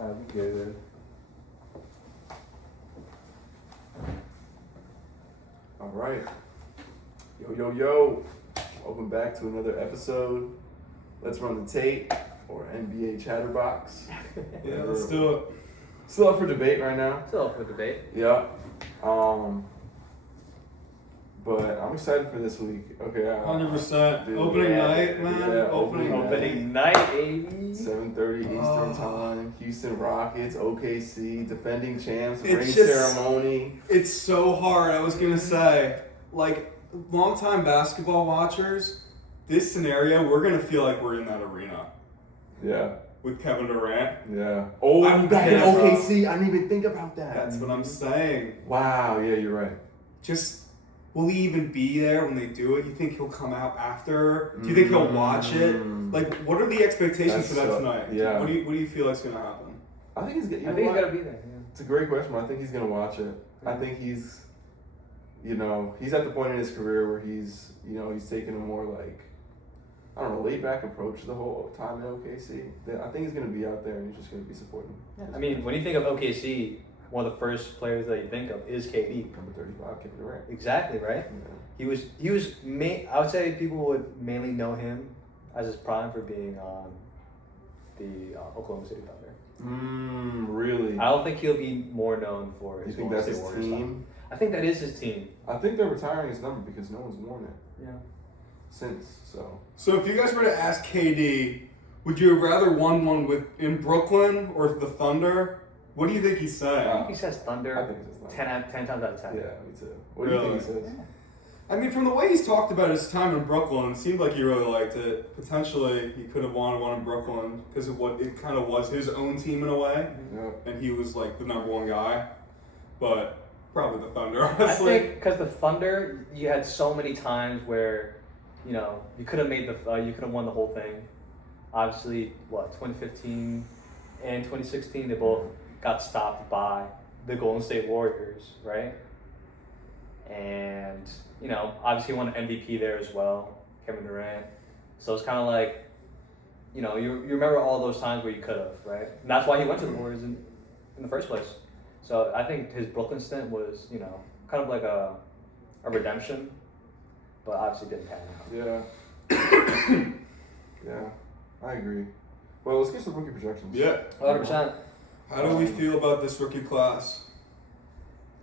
I'm good. All right. Yo. Welcome back to another episode. Let's run the tape or NBA Chatterbox. Yeah, let's do it. Still up for debate right now. Still up for debate. Yeah. But I'm excited for this week. Okay. 100%. Dude, Opening yeah, night, man. yeah, Opening night. Opening night, baby. 7:30 Eastern Oh. Time. Houston Rockets, OKC, defending champs, ring It's just- ceremony. It's so hard. I was going to say, like, longtime basketball watchers, this scenario, we're going to feel like we're in that arena Yeah. with Kevin Durant. Yeah. Oh, I'm back in yeah, bro. OKC. I didn't even think about that. That's what I'm saying. Wow. Yeah, you're right. Just, will he even be there when they do it? You think he'll come out after? Do you think he'll watch it? Like, what are the expectations That's for that so- tonight? yeah. What do you feel like's going to happen? I think he's gonna. I think he's gonna be there. Yeah. It's a great question, but I think he's gonna watch it. I think he's, he's at the point in his career where he's taking a more like, I don't know, laid back approach the whole time in OKC. I think he's gonna be out there and he's just gonna be supporting. I mean, when you think of OKC, one of the first players that you think of is KD. Number 35, Kevin Durant. Exactly right. Yeah. He was. I would say people would mainly know him as his prime for being on the Oklahoma City Thunder. Really? I don't think he'll be more known for You his think Golden that's State his Warriors team? stuff. I think that is his team. I think they're retiring his number because no one's worn it Yeah. since. So So if you guys were to ask KD, would you have rather won one in Brooklyn or the Thunder? What do you think he's saying? I think he says Thunder. I think it's his number. 10 times out of 10. Yeah, me too. What do you think he says? I mean, from the way he's talked about his time in Brooklyn, it seemed like he really liked it. Potentially, he could have wanted one in Brooklyn because of what it kind of was his own team in a way, Yeah. and he was like the number one guy. But probably the Thunder, I honestly. think because the Thunder, you had so many times where, you could have you could have won the whole thing. Obviously, 2015 and 2016, they both got stopped by the Golden State Warriors, right? And, obviously won an MVP there as well, Kevin Durant. So it's kind of like, you remember all those times where you could have, right? And that's why he went to the Warriors in the first place. So I think his Brooklyn stint was, kind of like a redemption, but obviously didn't pan out. Yeah. Yeah, I agree. Well, let's get some rookie projections. Yeah. 100%. How do we feel about this rookie class?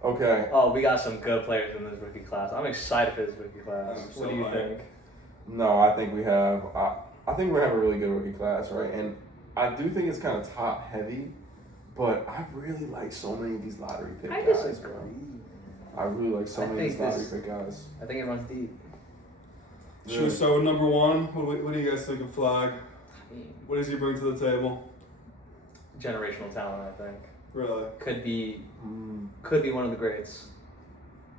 Okay. Oh, we got some good players in this rookie class. I'm excited for this rookie class. I'm What do you so think? No, I think we have. I think we're gonna have a really good rookie class, right? And I do think it's kind of top heavy, but I really like so many of these lottery pick I guys, disagree. bro. I really like so I many of these think lottery this- pick guys. I think it runs deep. Should we start with number one? What do you guys think of Flag? I mean, What does he bring to the table? generational talent, I think. Really? Could be Mm, one of the greats.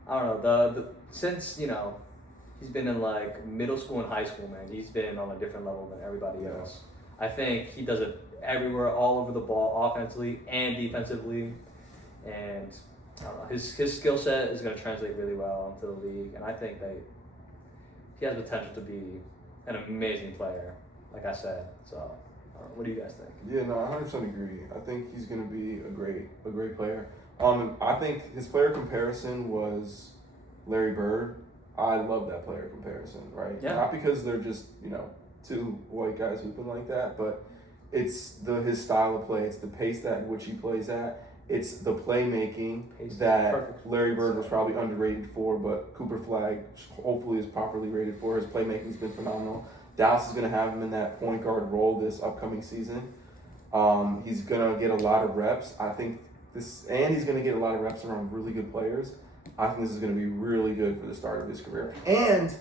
I don't know. The since he's been in like middle school and high school, man. He's been on a different level than everybody Yeah. else. I think he does it everywhere, all over the ball, offensively and defensively. And I don't know. His skill set is going to translate really well into the league, and I think that he has potential to be an amazing player. Like I said, so I don't know, what do you guys think? yeah, no, I 100% agree. I think he's gonna be a great player. I think his player comparison was Larry Bird. I love that player comparison, right? Yeah. Not because they're just two white guys hooping like that, but it's his style of play. It's the pace that in which he plays at. It's the playmaking Pace, that perfect. Larry Bird was probably underrated for, but Cooper Flag hopefully is properly rated for. His playmaking's been phenomenal. Dallas is going to have him in that point guard role this upcoming season. He's going to get a lot of reps. I think he's going to get a lot of reps around really good players. I think this is going to be really good for the start of his career. And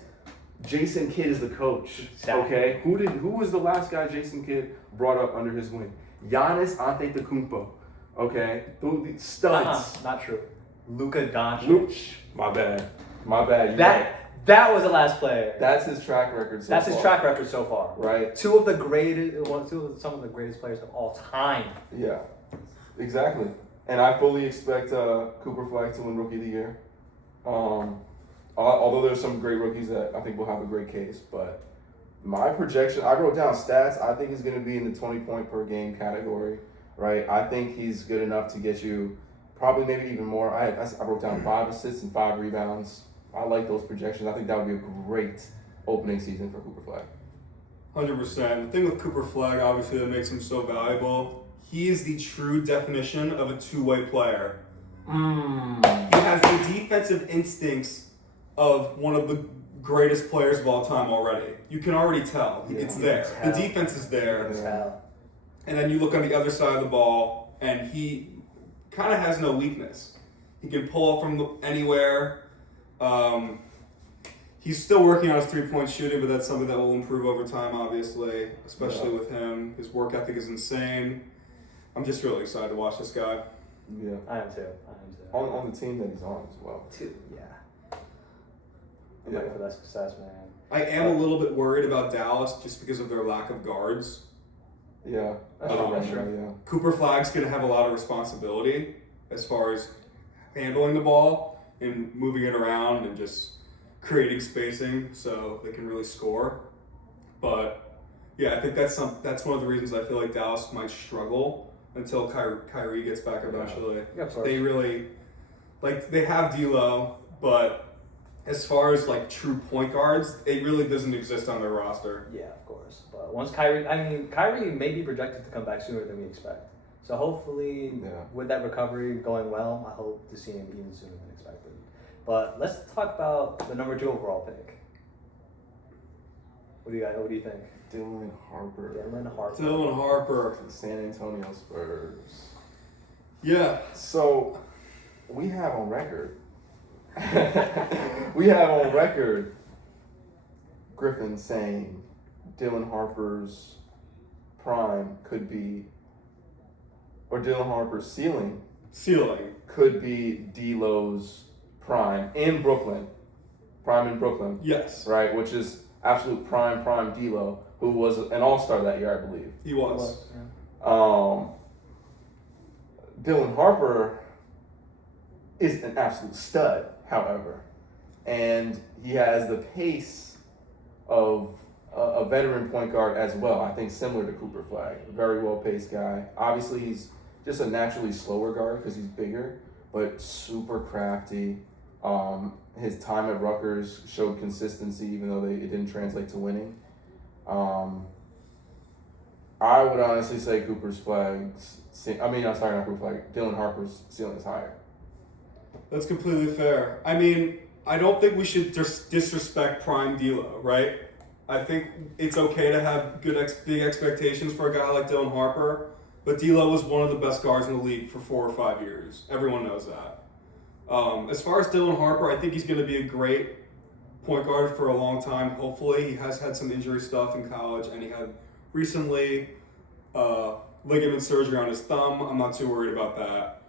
Jason Kidd is the coach. Exactly. Okay, who was the last guy Jason Kidd brought up under his wing? Giannis Antetokounmpo. Okay, studs. Not true. Luka Doncic. Luke, my bad. You're right. That was the last player. That's his track record. That's his track record so far. Right. Some of the greatest players of all time. Yeah. Exactly. And I fully expect Cooper Flag to win Rookie of the Year. Although there's some great rookies that I think will have a great case, but my projection, I wrote down stats. I think he's going to be in the 20 point per game category. right? I think he's good enough to get you probably maybe even more. I wrote down 5 assists and 5 rebounds. I like those projections. I think that would be a great opening season for Cooper Flag. 100%. The thing with Cooper Flag, obviously, that makes him so valuable, he is the true definition of a two-way player. He has the defensive instincts of one of the greatest players of all time already. You can already tell. Yeah. It's there. The defense is there. Yeah. And then you look on the other side of the ball, and he kind of has no weakness. He can pull up from anywhere. He's still working on his three-point shooting, but that's something that will improve over time, obviously, especially with him. His work ethic is insane. I'm just really excited to watch this guy. Yeah. I am too. On the team that he's on as well. Yeah. I'm ready for that success, man. I am a little bit worried about Dallas just because of their lack of guards. Yeah. That's true. Yeah. Cooper Flag's going to have a lot of responsibility as far as handling the ball and moving it around and just creating spacing so they can really score. But yeah, I think that's one of the reasons I feel like Dallas might struggle until Kyrie gets back eventually. Yeah, of course. They really they have D'Lo, but as far as like true point guards, it really doesn't exist on their roster. Yeah, of course. But once Kyrie may be projected to come back sooner than we expect. So hopefully, with that recovery going well, I hope to see him even sooner than expected. But let's talk about the number 2 overall pick. What do you think? Dylan Harper. Dylan Harper. San Antonio Spurs. Yeah. So, we have on record. Griffin saying Dylan Harper's prime could be, or Dylan Harper's ceiling could be D'Lo's prime in Brooklyn. Prime in Brooklyn. Yes. Right, which is absolute prime D'Lo, who was an all-star that year, I believe. He was. Dylan Harper is an absolute stud, however, and he has the pace of a veteran point guard as well. I think similar to Cooper Flag, very well-paced guy. Obviously, he's just a naturally slower guard because he's bigger, but super crafty. His time at Rutgers showed consistency, even though it didn't translate to winning. I would honestly say Dylan Harper's ceiling is higher. That's completely fair. I mean, I don't think we should disrespect prime D'Lo, right? I think it's okay to have big expectations for a guy like Dylan Harper, but D'Lo was one of the best guards in the league for 4 or 5 years. Everyone knows that. As far as Dylan Harper, I think he's going to be a great point guard for a long time. Hopefully, he has had some injury stuff in college, and he had recently ligament surgery on his thumb. I'm not too worried about that,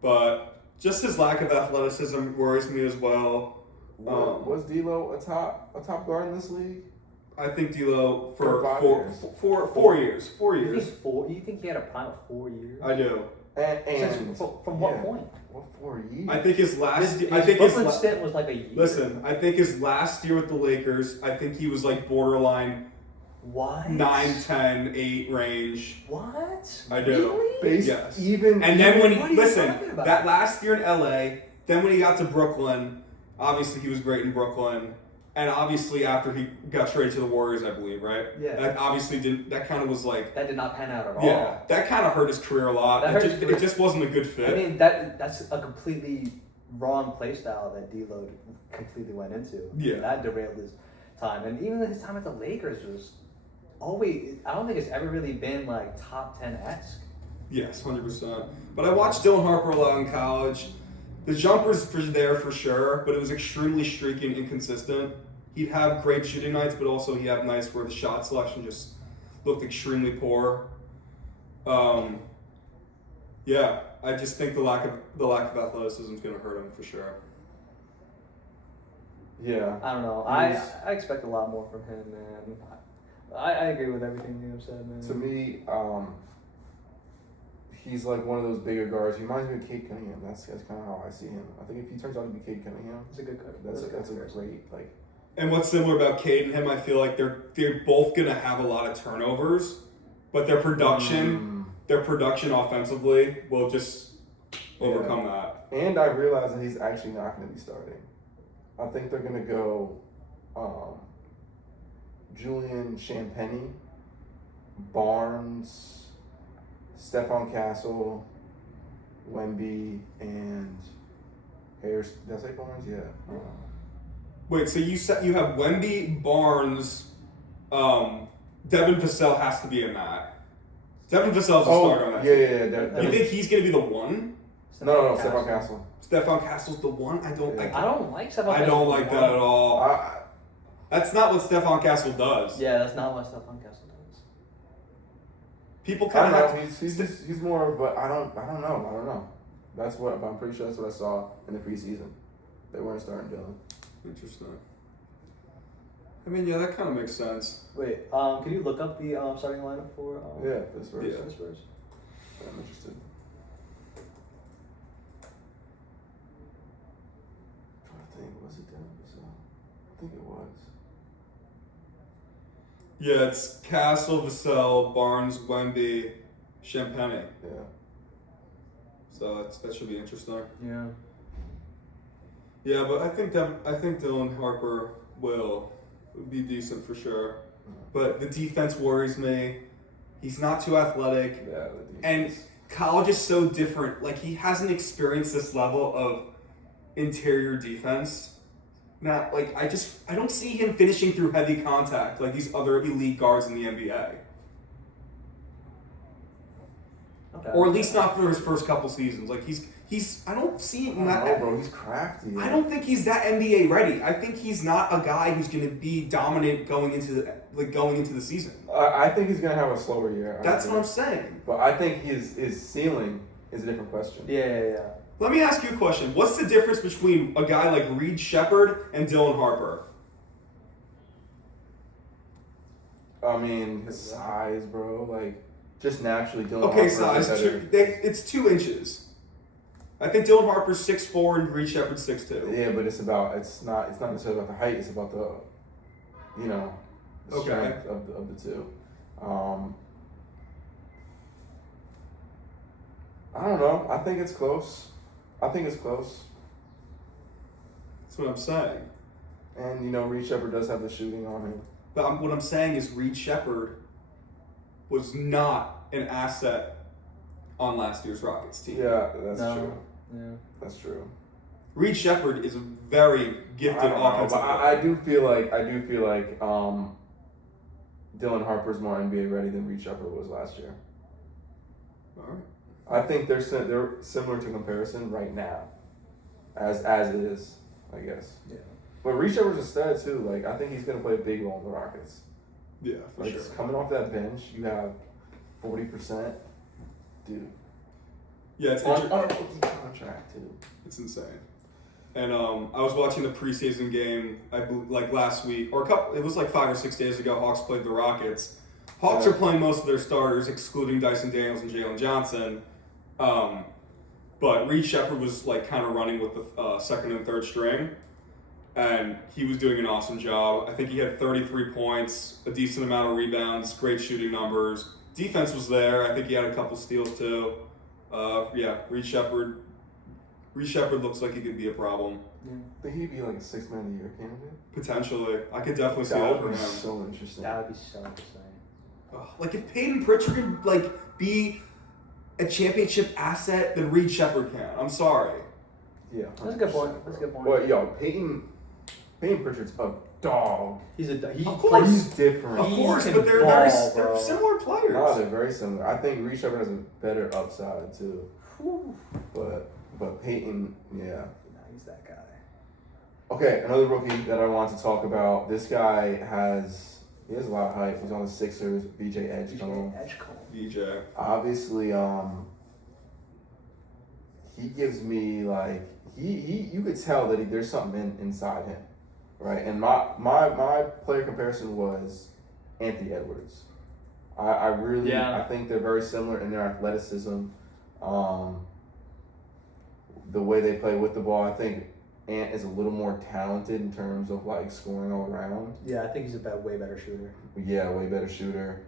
but just his lack of athleticism worries me as well. Was D'Lo a top guard in this league? I think D'Lo for 4 years. 4 years. You think he had a prime of 4 years? I do. And from what point? What 4 years? I think his last. His stint was like a year. Listen, I think his last year with the Lakers, I think he was like borderline. What? 9, 10, 8 range. What? I do. Really? Yes. And then when what are you talking about? that last year in LA, then when he got to Brooklyn, obviously he was great in Brooklyn. And obviously after he got traded to the Warriors, I believe, right? Yeah. That obviously that kind of was like. That did not pan out at all. Yeah. That kind of hurt his career a lot. It just wasn't a good fit. I mean, that's a completely wrong play style that D'Lo completely went into. Yeah. That derailed his time. And even his time at the Lakers was always, I don't think it's ever really been like top 10-esque. Yes, 100%. But I watched Dylan Harper a lot in college. The jumpers were there for sure, but it was extremely streaky and inconsistent. He'd have great shooting nights, but also he'd have nights where the shot selection just looked extremely poor. Yeah, I just think the lack of athleticism is going to hurt him for sure. Yeah. I don't know. I expect a lot more from him, man. I agree with everything you have said, man. To me, he's like one of those bigger guards. He reminds me of Cade Cunningham. That's kind of how I see him. I think if he turns out to be Cade Cunningham, It's a good cut. that's a great like. And what's similar about Cade and him, I feel like they're both gonna have a lot of turnovers, but their production their production offensively will just overcome that. And I realize that he's actually not going to be starting. I think they're going to go Julian Champagny, Barnes, Stephon Castle, Wemby, and Harris. Did I say Barnes? Yeah. Wait, so you have Wemby, Barnes, Devin Vassell has to be in that. Devin Vassell's a starter on that yeah, team. yeah, yeah. You think he's going to be the one? No, Stephon Castle. Stephon Castle's the one? I don't like Stephon. I don't like that at all. I, That's not what Stephon Castle does. Yeah, that's not what Stephon Castle does. People I kind don't of know. He's more, but I don't know. That's what I'm pretty sure that's what I saw in the preseason. They weren't starting Dylan. Interesting. I mean, yeah, that kind of makes sense. Wait, can you look up the starting lineup for This verse. Yeah. the Spurs? I'm interested. I'm trying to think, was it Devin Vassell? I think it was. Yeah, it's Castle, Vassell, Barnes, Wemby, Champagny. Yeah. So that should be interesting. Yeah. Yeah, but I think Dylan Harper will be decent for sure. But the defense worries me. He's not too athletic. Yeah. And college is so different. Like, he hasn't experienced this level of interior defense. Not like I don't see him finishing through heavy contact like these other elite guards in the NBA. Okay. Or at least not for his first couple seasons. Like he's I don't see him I that. don't know, bro. He's crafty. I don't think he's that NBA ready. I think he's not a guy who's going to be dominant going into the season. I think he's gonna have a slower year. That's what I'm saying. But I think his ceiling is a different question. Yeah. Let me ask you a question. What's the difference between a guy like Reed Shepherd and Dylan Harper? I mean, his size, bro. Like, just naturally, Dylan. Okay, Harper is size. better. It's 2 inches. I think Dylan Harper's 6'4" and Reed Shepherd's 6'2". Yeah, but it's not necessarily about the height. It's about the Okay. strength of the two. I don't know. I think it's close. That's what I'm saying. And Reed Shepherd does have the shooting on him. But what I'm saying is Reed Shepherd was not an asset on last year's Rockets team. Yeah, that's No. true. Yeah. That's true. Reed Shepherd is a very gifted I don't know, offensive but player. I do feel like Dylan Harper's more NBA ready than Reed Shepherd was last year. All right. I think they're similar to comparison right now, as it is, I guess. Yeah. But Reed Shepherd's a stud too. Like, I think he's gonna play a big role in the Rockets. Yeah, for Like, sure. coming off that bench, you have 40%, dude. Yeah, it's On inter- a rookie contract too. It's insane. And I was watching the preseason game, like last week, it was like 5 or 6 days ago. Hawks played the Rockets. Hawks are playing most of their starters, excluding Dyson Daniels and Jalen Johnson. But Reed Shepherd was like kind of running with the second and third string, and he was doing an awesome job. I think he had 33 points, a decent amount of rebounds, great shooting numbers. Defense was there. I think he had a couple steals too. Reed Shepherd looks like he could be a problem. Think he'd be like a 6 man of the year candidate? Potentially. I could definitely see That that would for be him. so interesting. That would be so interesting. Like if Peyton Pritchard could like be a championship asset, then Reed Shepherd can. I'm sorry. Yeah. That's a good point. Well, yo, Peyton Pritchard's a dog. He Of course. He's different. Of He course, can but they're ball, they're bro. similar players. No, they're very similar. I think Reed Shepherd has a better upside too. Whew. But Peyton, yeah. Nah, he's that guy. Okay, another rookie that I want to talk about. This guy has a lot of hype. He's on the Sixers. BJ Edgecombe. DJ. Obviously, he gives me like you could tell that there's something inside him, right? And my player comparison was Anthony Edwards. I really I think they're very similar in their athleticism, the way they play with the ball. I think Ant is a little more talented in terms of like scoring all around. Yeah, I think he's a way better shooter. Yeah, way better shooter.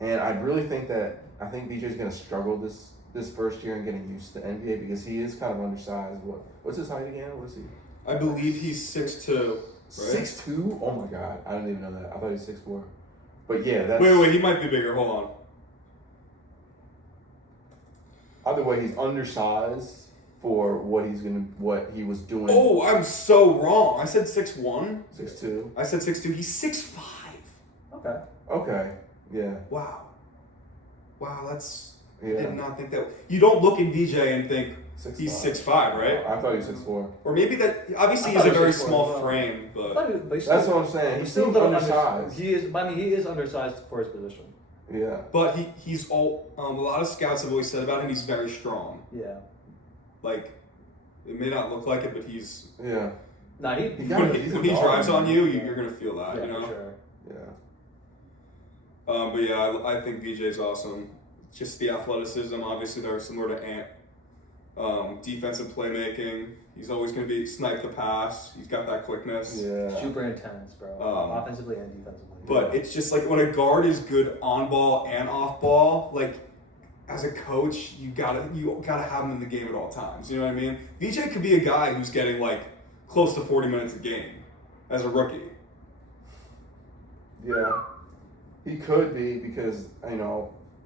And I really think VJ's going to struggle this first year in getting used to the NBA because he is kind of undersized. What's his height again? What is he? I believe he's 6'2". Right? 6'2"? Oh my god, I didn't even know that. I thought he was 6'4". But yeah, that's Wait, he might be bigger. Hold on. either way, he's undersized for what he was doing. Oh, I'm so wrong. I said 6'1". 6'2". I said 6'2". He's 6'5". Okay. Okay. Yeah. Wow, that's. I Yeah. did not think that. You don't look at VJ and think 6'5". he's 6'5", right? I thought he was 6'4". Or maybe that. Obviously, I he's a thought he very was 6'4" small as well. frame, I but thought he- but he's That's still- what I'm saying. He's He still a seems little undersized. He is undersized for his position. Yeah. but he's all. A lot of scouts have always said about him he's very strong. Yeah. Like, it may not look like it, but he's Yeah. Nah, he He got- when he's he a dog, drives on man. you, you're gonna feel that. yeah, You know. for sure. Yeah. But yeah, I think VJ's awesome. Just the athleticism, obviously they're similar to Ant. Defensive playmaking, he's always going to be snipe the pass. He's got that quickness. Yeah. Super intense, bro. Offensively and defensively. But it's just like when a guard is good on ball and off ball, like as a coach, you gotta have him in the game at all times. You know what I mean? VJ could be a guy who's getting like close to 40 minutes a game as a rookie. Yeah. He could be because,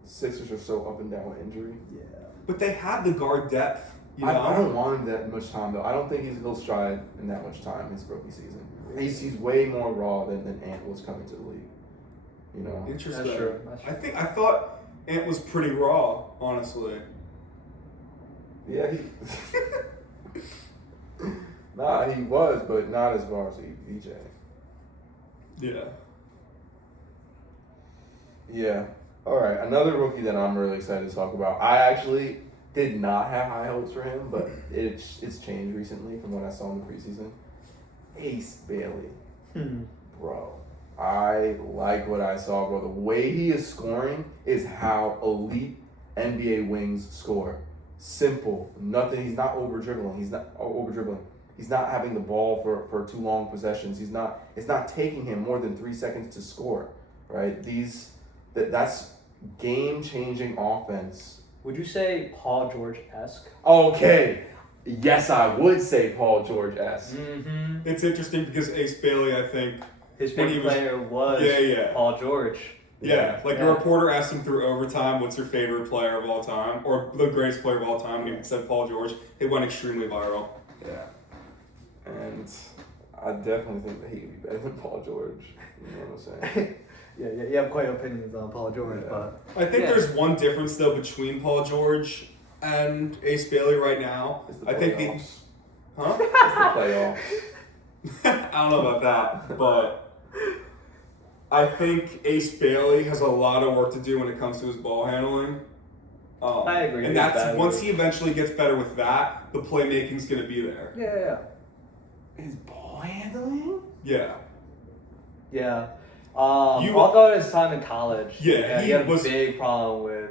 Sixers are so up and down with injury. yeah. But they have the guard depth. You know? I don't want him that much time though. I don't think he'll stride in that much time his rookie season. He's way more raw than Ant was coming to the league. You know. Interesting. That's true. That's true. I thought Ant was pretty raw, honestly. Yeah. Nah, he was, but not as far as VJ. Yeah. Yeah. All right. Another rookie that I'm really excited to talk about. I actually did not have high hopes for him, but it's changed recently from what I saw in the preseason. Ace Bailey, bro. I like what I saw, bro. The way he is scoring is how elite NBA wings score. Simple. Nothing. He's not over dribbling. He's not having the ball for too long possessions. It's not taking him more than 3 seconds to score. Right? That's game-changing offense. Would you say Paul George-esque? Okay. Yes, I would say Paul George-esque. Mm-hmm. It's interesting because Ace Bailey, I think, His When he favorite was- player was Yeah. Paul George. yeah, like Yeah. a reporter asked him through overtime, what's your favorite player of all time? Or the greatest player of all time, and he said Paul George. It went extremely viral. Yeah. And I definitely think that he could be better than Paul George. You know what I'm saying? Yeah, you have quite opinions on Paul George, Yeah. but I think Yeah. there's one difference, though, between Paul George and Ace Bailey right now. It's the I think the... playoffs. Huh? It's the playoffs. I don't know about that, but I think Ace Bailey has a lot of work to do when it comes to his ball handling. I agree. And He's that's better. once he eventually gets better with that, the playmaking's gonna be there. His ball handling? Yeah. Yeah. You- Although his time in college, Yeah, he he had was- a big problem with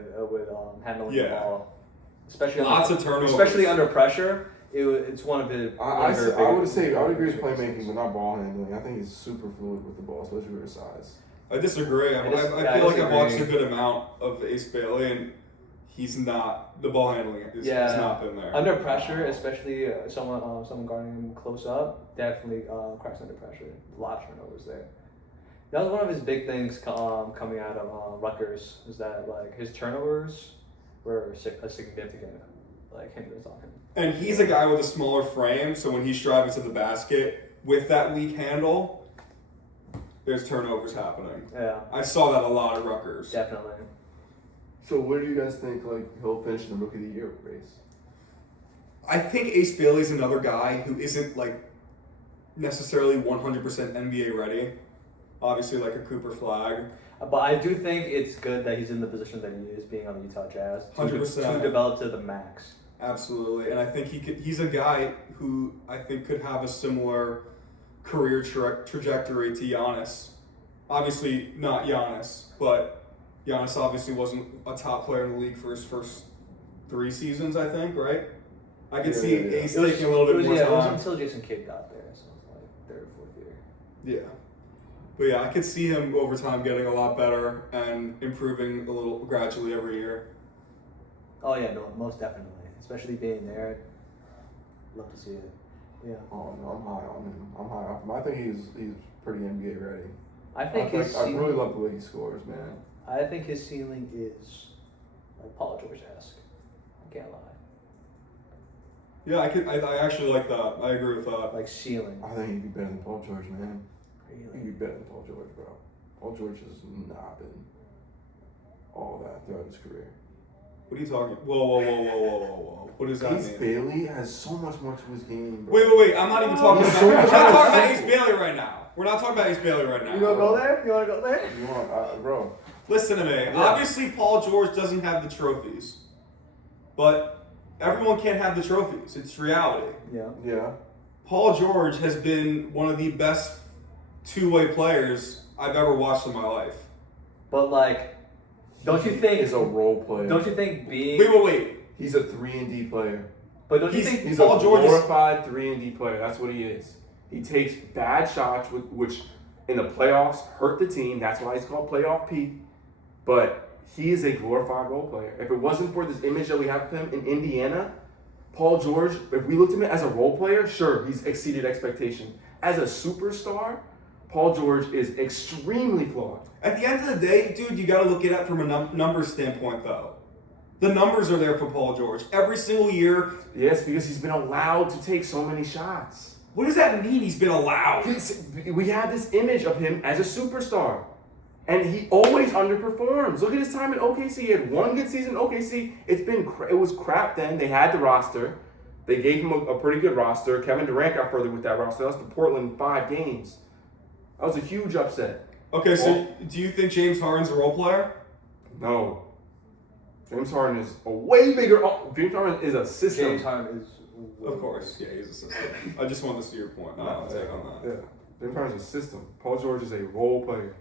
handling the Yeah. ball, especially Lots under, of turnovers. especially under pressure. It's one of his. I one of would their agree with biggest playmaking, but not ball handling. I think he's super fluid with the ball, especially with his size. I disagree. I I feel like I've disagree. watched a good amount of Ace Bailey, and he's not the ball handling has not been there. Under pressure, especially someone guarding him close up, definitely cracks under pressure. A lot of turnovers there. That was one of his big things coming out of Rutgers, is that like his turnovers were a significant hindrance on him. And he's a guy with a smaller frame, so when he's driving to the basket with that weak handle, there's turnovers happening. Yeah, I saw that a lot at Rutgers. definitely. So where do you guys think he'll finish in the Rookie of the Year race? I think Ace Bailey's another guy who isn't necessarily 100% NBA ready. Obviously, like a Cooper Flag. But I do think it's good that he's in the position that he is, being on the Utah Jazz, to 100%. develop to the max. Absolutely, and I think he's a guy who I think could have a similar career trajectory to Giannis. Obviously, not Giannis, but Giannis obviously wasn't a top player in the league for his first 3 seasons, I think, right? I could see Yeah. Ace taking a little bit more It was time. until Jason Kidd got there, so like 3rd or 4th year. Yeah. But yeah, I could see him over time getting a lot better and improving a little gradually every year. Oh yeah, no, most definitely. Especially being there, love to see it. Yeah. Oh no, I'm high on him. I'm high on him. I think he's pretty NBA ready. I think his I ceiling, really love the way he scores, man. I think his ceiling is like Paul George-esque. I can't lie. Yeah, I actually like that. I agree with that. Like ceiling. I think he'd be better than Paul George, man. I think Really. he'd be better than Paul George, bro. Paul George has not been all that throughout his career. What are you talking? Whoa. What does that Ace mean? Bailey has so much more to his game, bro. Wait. I'm not even talking He's about. so We're not much talking more about Ace simple. Bailey right now. We're not talking about Ace Bailey right now. You wanna go there? You wanna go there? You want, bro? Listen to me. Yeah. Obviously, Paul George doesn't have the trophies, but everyone can't have the trophies. It's reality. Yeah. Yeah. Paul George has been one of the best two-way players I've ever watched in my life. But like, don't you think? He's a role player. Don't you think being? Wait. He's a 3-and-D player. But don't you He's- think? He's Paul a George is- glorified 3-and-D player. That's what he is. He takes bad shots, which in the playoffs hurt the team. That's why he's called Playoff Pete. But he is a glorified role player. If it wasn't for this image that we have of him in Indiana, Paul George, if we looked at him as a role player, sure, he's exceeded expectation. As a superstar, Paul George is extremely flawed. At the end of the day, dude, you got to look at it from a numbers standpoint, though. The numbers are there for Paul George. Every single year. Yes, because he's been allowed to take so many shots. What does that mean he's been allowed? We have this image of him as a superstar, and he always underperforms. Look at his time in OKC. He had one good season in OKC. It was crap then. They had the roster. They gave him a pretty good roster. Kevin Durant got further with that roster. That was to Portland in 5 games. That was a huge upset. Okay, so do you think James Harden's a role player? No. James Harden is a way bigger. James Harden is a system. James Harden is. Of course, yeah, he's a system. I just want to see your point. I'll take on that. Yeah. James Harden is a system. Paul George is a role player.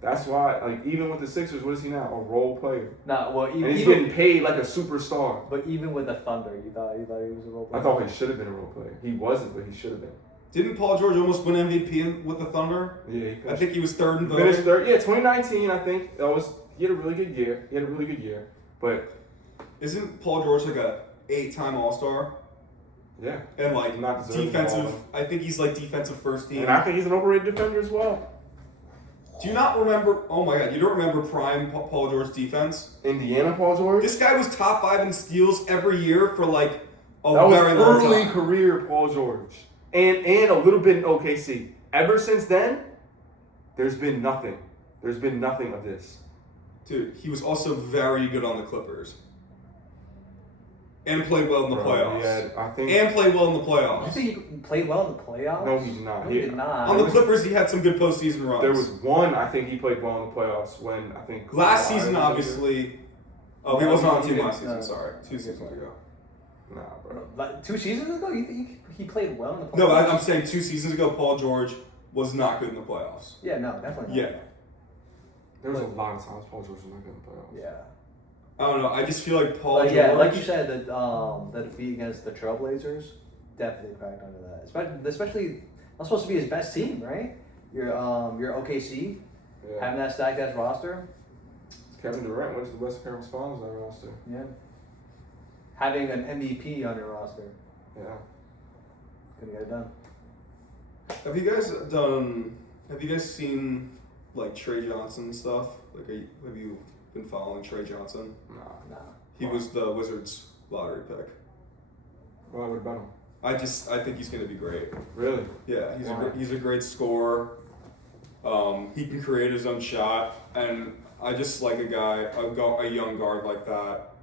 That's why, like, even with the Sixers, what is he now? A role player. Nah, well, And he's even, getting paid like a superstar. but even with the Thunder, you thought he was a role I player. thought he should have been a role player. He wasn't, but he should have been. Didn't Paul George almost win MVP with the Thunder? Yeah, I think he was third in finished voting. third. Yeah, 2019. I think he had a really good year. But Isn't Paul George like a 8-time All-Star? yeah, And like Not deserving defensive, of all. I think he's like defensive first team. and I think he's an overrated defender as well. Do you not remember? Oh my God, you don't remember prime Paul George defense? Indiana Paul George. This guy was top 5 in steals every year for like a That was very long early time. career Paul George, and a little bit in OKC. Ever since then, there's been nothing. There's been nothing of this. Dude, he was also very good on the Clippers. And played well in the playoffs. Yeah, I think. And played well in the You playoffs. think he played well in the playoffs? No, he did not. No, he did not. On the Clippers, he had some good postseason runs. There was one I think he played well in the playoffs when I think last Kawhi season, was obviously. Oh, he No, wasn't on the he team didn't. last season. No. Sorry, 2 seasons ago. Nah, bro. Like 2 seasons ago, you think he played well in the playoffs? No, I'm saying 2 seasons ago, Paul George was not good in the playoffs. Yeah, no, definitely. Not. Yeah. There was a lot of times Paul George was not good in the playoffs. Yeah. I don't know. I just feel like Paul Like, George. yeah, like you said, the defeat against the Trailblazers definitely cracked under that. Especially, that's supposed to be his best team, right? Your OKC Yeah. having that stacked ass roster. Kevin Durant went to the Western Conference Finals on that roster. Yeah. Having an MVP on your roster, Yeah. gonna get it done. Have you guys seen like Trey Johnson stuff? Like, have you been following Trey Johnson? Nah. Nah. He was the Wizards lottery pick. Well, I would bet him. I think he's gonna be great. Really? Yeah, Why? he's a great scorer. He can create his own shot, and I just like a young guard like that,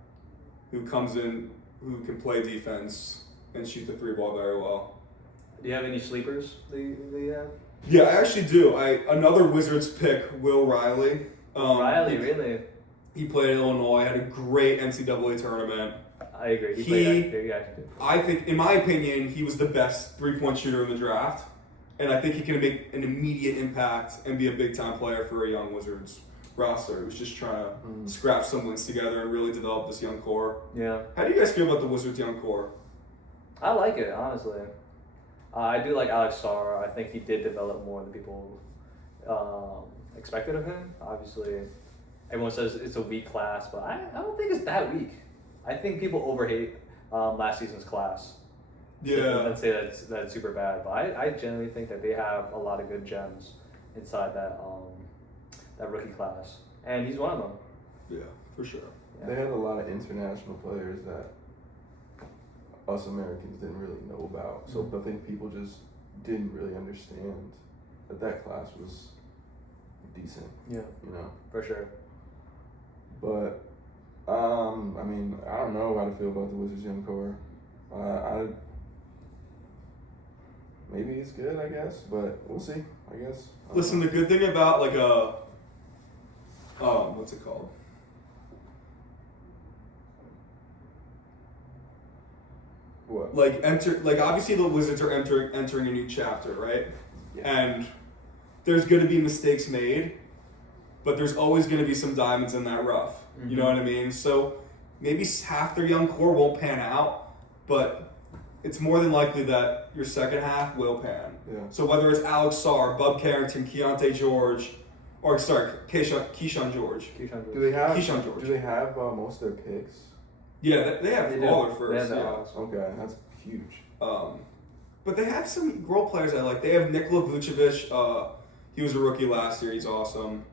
who comes in, who can play defense and shoot the 3 ball very well. Do you have any sleepers that you have? Yeah, I actually do. Another Wizards pick, Will Riley. Riley, really? He played at Illinois, had a great NCAA tournament. I agree. He- He actually did. I think, in my opinion, he was the best 3-point shooter in the draft. And I think he can make an immediate impact and be a big-time player for a young Wizards roster who's just trying to scrap some wins together and really develop this young core. Yeah. How do you guys feel about the Wizards' young core? I like it, honestly. I do like Alex Sarr. I think he did develop more than people expected of him. Obviously, everyone says it's a weak class, but I don't think it's that weak. I think people overhate last season's class. Yeah. Let's say that it's super bad, but I genuinely think that they have a lot of good gems inside that rookie class, and he's one of them. Yeah, for sure. They had a lot of international players that us Americans didn't really know about. So I think people just didn't really understand that class was decent, Yeah, you know. for sure. But I mean, I don't know how to feel about the Wizards young core. Maybe it's good, I guess, but we'll see. I guess. Listen, the good thing about like what's it called? What? Like obviously the Wizards are entering a new chapter, right? Yeah. And there's going to be mistakes made, but there's always going to be some diamonds in that rough. You know what I mean? So maybe half their young core won't pan out, but it's more than likely that your second half will pan. Yeah. So whether it's Alex Sarr, Bub Carrington, Keontae George, or sorry, Keyshawn George. Do they have? Keyshawn George. Do they have most of their picks? Yeah, they have They do. all their first. They have Yeah. Alex. Okay, that's huge. But they have some role players I like. They have Nikola Vucevic. He was a rookie last year. He's awesome.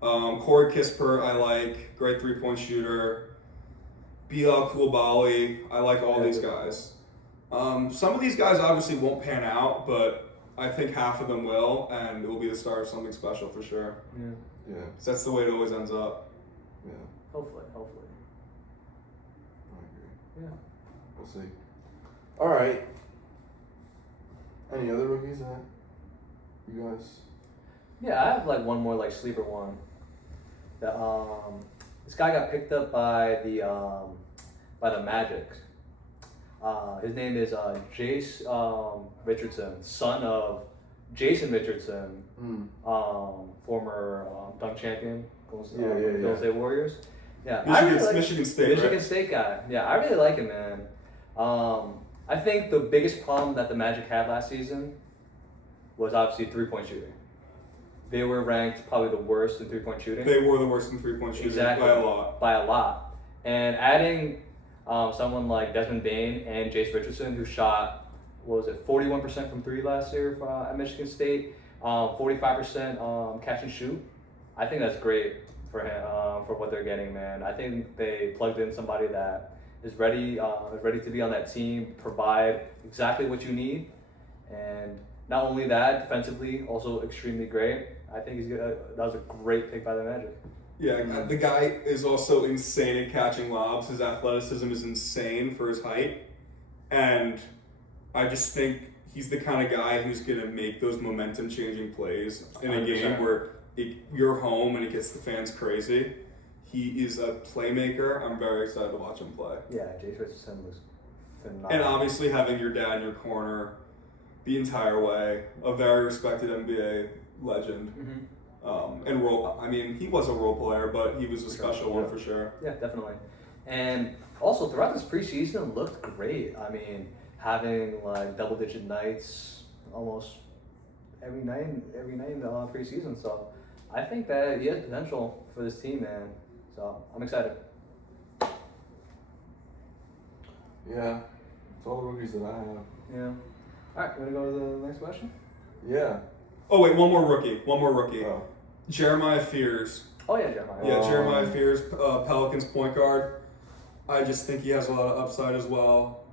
Corey Kispert, I like. Great 3-point shooter. Bilal Koulibaly. I like all these guys. Some of these guys obviously won't pan out, but I think half of them will, and it will be the start of something special for sure. Yeah. Yeah. 'Cause that's the way it always ends up. Yeah. Hopefully. I agree. Yeah. We'll see. All right. Any other rookies that you guys? Yeah, I have like one more like sleeper one. That this guy got picked up by the Magic. His name is Jace Richardson, son of Jason Richardson, former dunk champion, Golden State Warriors. Yeah, Michigan State. Michigan Right? State guy. Yeah, I really like him, man. I think the biggest problem that the Magic had last season was obviously 3-point shooting. They were ranked probably the worst in 3-point shooting. They were the worst in 3-point shooting Exactly. by a lot. And adding someone like Desmond Bain and Jace Richardson, who shot, 41% from 3 last year at Michigan State, 45% catch and shoot. I think that's great for him, for what they're getting, man. I think they plugged in somebody that is ready to be on that team, provide exactly what you need, and not only that, defensively also extremely great. I think that was a great pick by the Magic. Yeah, the guy is also insane at catching lobs. His athleticism is insane for his height. And I just think he's the kind of guy who's going to make those momentum-changing plays in a 100%. game where you're home and it gets the fans crazy. He is a playmaker. I'm very excited to watch him play. Yeah, Jace Richardson was phenomenal. And obviously having your dad in your corner the entire way, a very respected NBA legend. He was a role player, but he was a special one for sure. Yeah, definitely. And also throughout this preseason looked great. I mean, having like double-digit nights almost every night in the preseason. So I think that he has potential for this team, man. So I'm excited. Yeah, it's all the rookies that I have. Yeah. All right, you want to go to the next question? Yeah. Oh wait, one more rookie. Oh. Jeremiah Fears. Oh yeah, Jeremiah. Yeah, Jeremiah Fears, Pelicans point guard. I just think he has a lot of upside as well.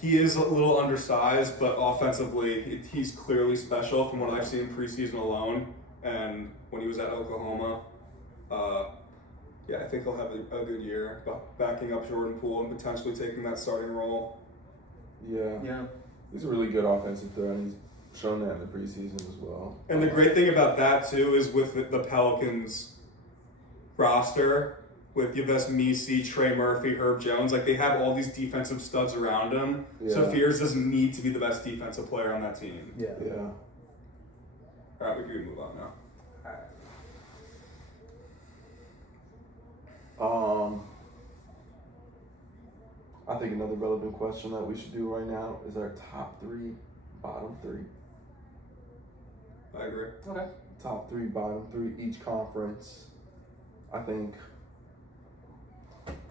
He is a little undersized, but offensively, he's clearly special from what I've seen preseason alone and when he was at Oklahoma. I think he'll have a good year, backing up Jordan Poole and potentially taking that starting role. Yeah. Yeah. He's a really good offensive threat, and he's shown that in the preseason as well. And the great thing about that, too, is with the Pelicans roster, with Yves Misi, Trey Murphy, Herb Jones, like they have all these defensive studs around him. Yeah. So Fears doesn't need to be the best defensive player on that team. Yeah. Yeah. All right, we can move on now. All right. I think another relevant question that we should do right now is our top 3, bottom 3. I agree. Okay. Top 3, bottom 3, each conference. I think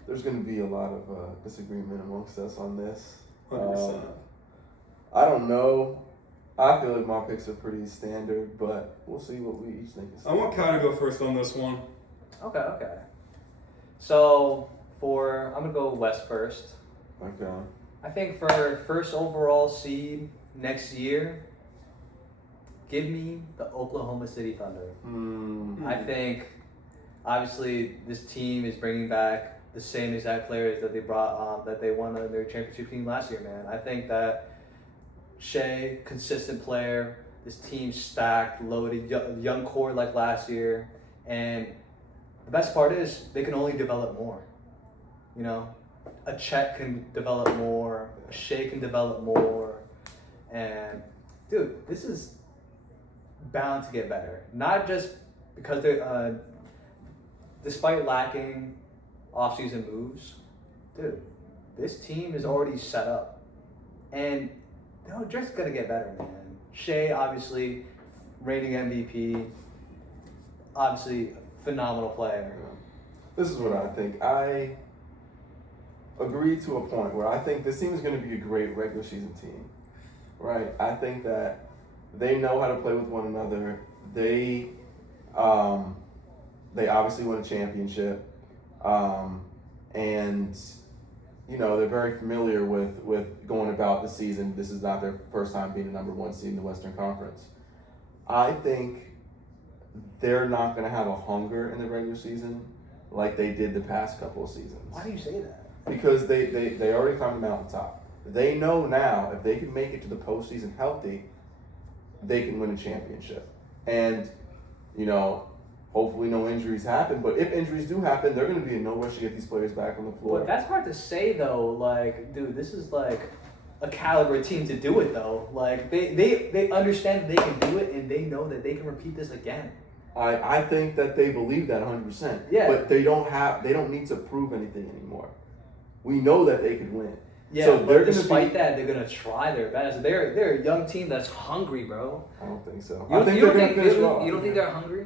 there's going to be a lot of disagreement amongst us on this. 100%. I don't know. I feel like my picks are pretty standard, but we'll see what we each think is. I want Kai to go first on this one. Okay. So I'm gonna go West first. Okay. I think for first overall seed next year, give me the Oklahoma City Thunder. I think, obviously, this team is bringing back the same exact players that they brought that they won their championship team last year. Man, I think that Shea, consistent player. This team's stacked, loaded, young core like last year, and the best part is they can only develop more. You know, a Chet can develop more, a Shea can develop more, and dude, this is bound to get better. Not just because they're, despite lacking off-season moves, dude, this team is already set up, and they're just gonna get better, man. Shea, obviously, reigning MVP, obviously phenomenal player. This is what I think. I agree to a point where I think this team is going to be a great regular season team, right? I think that they know how to play with one another. They obviously won a championship, and you know they're very familiar with going about the season. This is not their first time being the number 1 seed in the Western Conference. I think they're not going to have a hunger in the regular season like they did the past couple of seasons. Why do you say that? Because they already climbed the mountaintop. They know now if they can make it to the postseason healthy, they can win a championship. And, you know, hopefully no injuries happen. But if injuries do happen, they're going to be in no rush to get these players back on the floor. But that's hard to say, though. Like, dude, this is like a caliber team to do it, though. Like, they understand they can do it, and they know that they can repeat this again. I think that they believe that 100%. Yeah. But they don't need to prove anything anymore. We know that they could win. Yeah, So they're but gonna despite that, they're gonna try their best. They're a young team that's hungry, bro. I don't think so. You I don't, think you they're don't going to finish well. You don't think they're hungry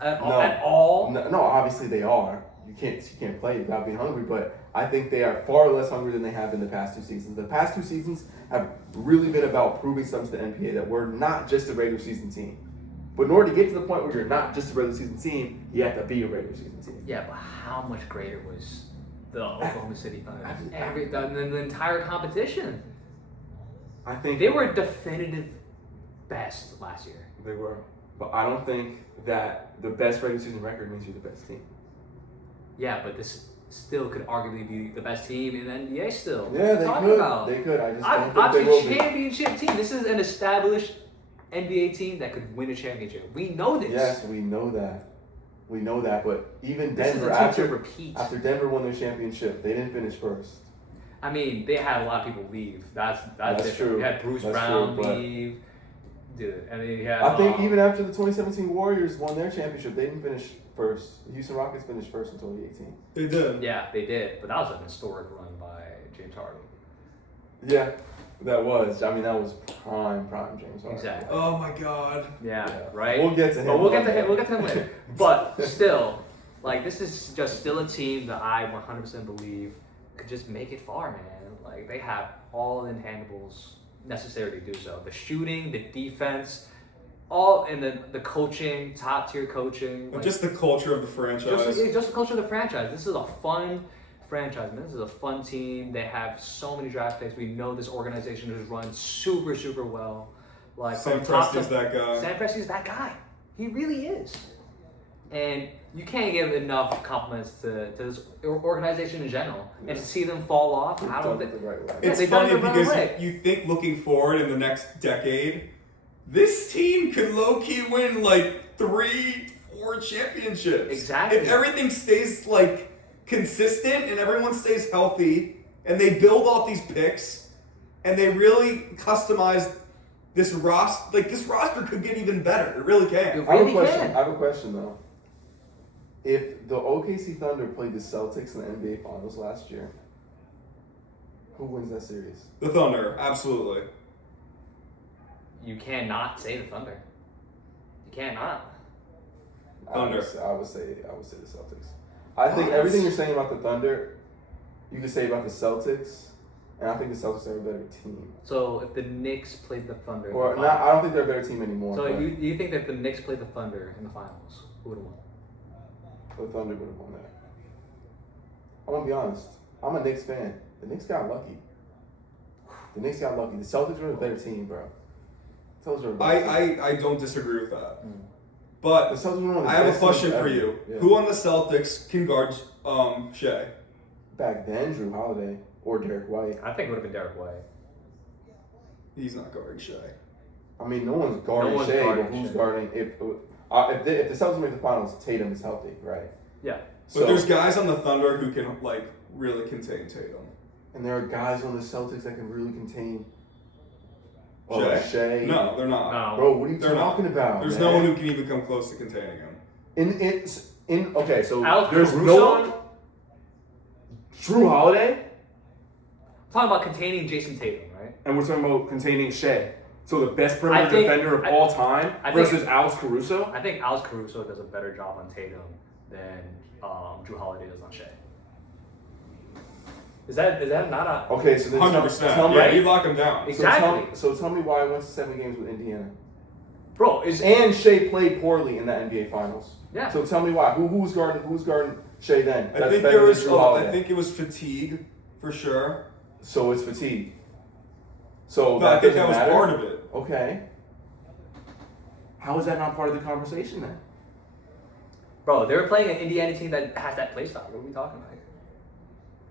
at all? No. At all? No, obviously they are. You can't play without being hungry, but I think they are far less hungry than they have been the past 2 seasons. The past 2 seasons have really been about proving something to the NBA that we're not just a regular season team. But in order to get to the point where you're not just a regular season team, you have to be a regular season team. Yeah, but how much greater was the Oklahoma City Thunder? The entire competition. I think They were definitive best last year. They were. But I don't think that the best regular season record means you're the best team. Yeah, but this still could arguably be the best team in the NBA still. Yeah, What they are you talking could. about? They could. I just don't think they Obviously, will be. championship team. This is an established NBA team that could win a championship. We know this. Yes, we know that. We know that. But even This Denver, is a team to after repeat. Denver won their championship, they didn't finish first. I mean, they had a lot of people leave. That's different. true. You had Bruce That's Brown true, but- leave. Dude, and then you had. I think even after the 2017 Warriors won their championship, they didn't finish first. The Houston Rockets finished first in 2018. They did. Yeah, they did, but that was an historic run by James Harden. Yeah, that was. I mean, that was prime James Harden. Exactly. Oh my God. Yeah, Yeah. right. We'll get to him. But we'll get to him. We'll get to him later. But still, like this is just still a team that I 100% believe could just make it far, man. Like they have all the intangibles necessary to do so. The shooting, the defense, all, and the coaching, top tier coaching. And just the culture of the franchise. Just the culture of the franchise. This is a fun franchise, man. This is a fun team. They have so many draft picks. We know this organization is run super, super well. Like Sam from top Presti's to- that guy. Sam Presti's that guy. He really is. And you can't give enough compliments to this organization in general. And to see them fall off, I don't think. the right way. It's they done funny it the right because way. you think looking forward in the next decade, this team could low-key win like 3-4 championships. Exactly. If everything stays like consistent and everyone stays healthy and they build off these picks and they really customize this roster, like this roster could get even better. It really can. It I have a really question. can. I have a question though. If the OKC Thunder played the Celtics in the NBA Finals last year, who wins that series? The Thunder, absolutely. You cannot say the Thunder. can't not. Thunder. I would say the Celtics. I think everything you're saying about the Thunder, you could say about the Celtics, and I think the Celtics are a better team. So if the Knicks played the Thunder, in Or the not, finals- I don't think they're a better team anymore. So but you think that if the Knicks played the Thunder in the finals, who would have won? the Thunder would have won that. I'm gonna be honest. I'm a Knicks fan. The Knicks got lucky. The Knicks got lucky. The Celtics were a better team, bro. The Celtics were a better team. I don't disagree with that. The But Celtics were one of the I have a best question teams for ever. you. Yeah. Who on the Celtics can guard Shea? Back then, Drew Holiday or Derek White. I think it would have been Derek White. He's not guarding Shea. I mean, no one's guarding No one's Shea, guarding but who's Shea. guarding? If the Celtics make the finals, Tatum is healthy, right? Yeah. But there's guys on the Thunder who can like really contain Tatum. and there are guys on the Celtics that can really contain Shea? Shea. No, they're not. No. Bro, what are you They're not. talking about? There's man? no one who can even come close to containing him. Okay, so Alex there's Caruso? no one. Drew Holiday, I'm talking about containing Jason Tatum, right? and we're talking about containing Shea. So the best I perimeter think- defender of I- all time I think- versus Alex Caruso. I think Alex Caruso does a better job on Tatum than Drew Holiday does on Shea. Is that not a Okay, so then 100%. tell me, Yeah, you lock him down. Exactly. So tell me why I went to 7 games with Indiana. bro? Is And Shea played poorly in the NBA Finals. Yeah. So tell me why. Who's guarding Shea then? I That's think better there was. than Drew I Holiday. think it was fatigue for sure. So it's fatigue. So But I that think doesn't that was matter? part of it. Okay. How is that not part of the conversation then? bro? They were playing an Indiana team that has that play style. What are we talking about?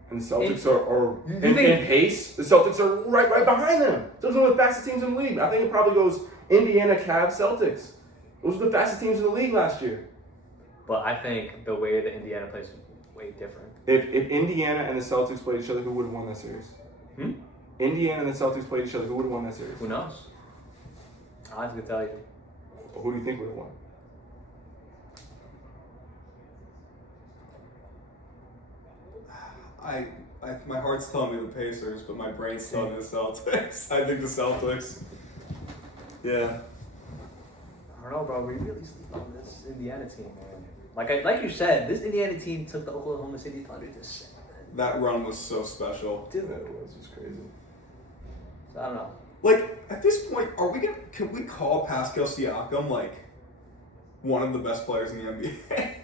And the Celtics are You in think- pace. The Celtics are right behind them. Those are the fastest teams in the league. I think it probably goes Indiana, Cavs, Celtics. Those are the fastest teams in the league last year. But I think the way that Indiana plays is way different. If Indiana and the Celtics played each other, who would have won that series? Indiana and the Celtics played each other, who would have won that series? Who knows? I was gonna tell you. Who do you think would have won? My heart's telling me the Pacers, but my brain's telling me the Celtics. I think the Celtics. Yeah. I don't know, bro. We really sleep on this Indiana team, man. Like you said, this Indiana team took the Oklahoma City Thunder to 7. That run was so special. That was just crazy. So I don't know. Like at this point, can we call Pascal Siakam like one of the best players in the NBA?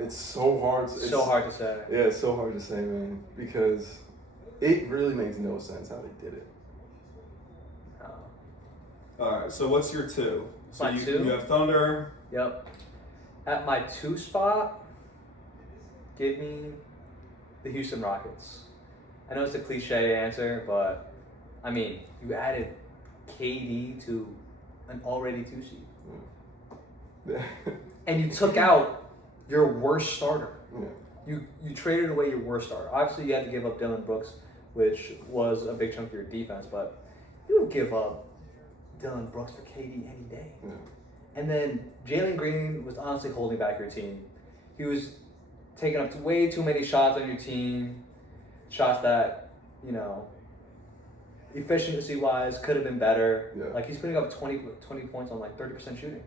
It's so hard. So hard to say. Yeah, it's so hard to say, man, because it really makes no sense how they did it. All right. So what's your 2? So My you 2? have Thunder. Yep. At my 2 spot, give me the Houston Rockets. I know it's a cliche answer, but I mean, you added KD to an already 2 seed, and you took out your worst starter. Yeah. You traded away your worst starter. Obviously, you had to give up Dylan Brooks, which was a big chunk of your defense, but you would give up Dylan Brooks for KD any day. Yeah. And then Jalen Green was honestly holding back your team. He was taking up way too many shots on your team, shots that, efficiency-wise could have been better. Yeah. Like, he's putting up 20 points on, like, 30% shooting.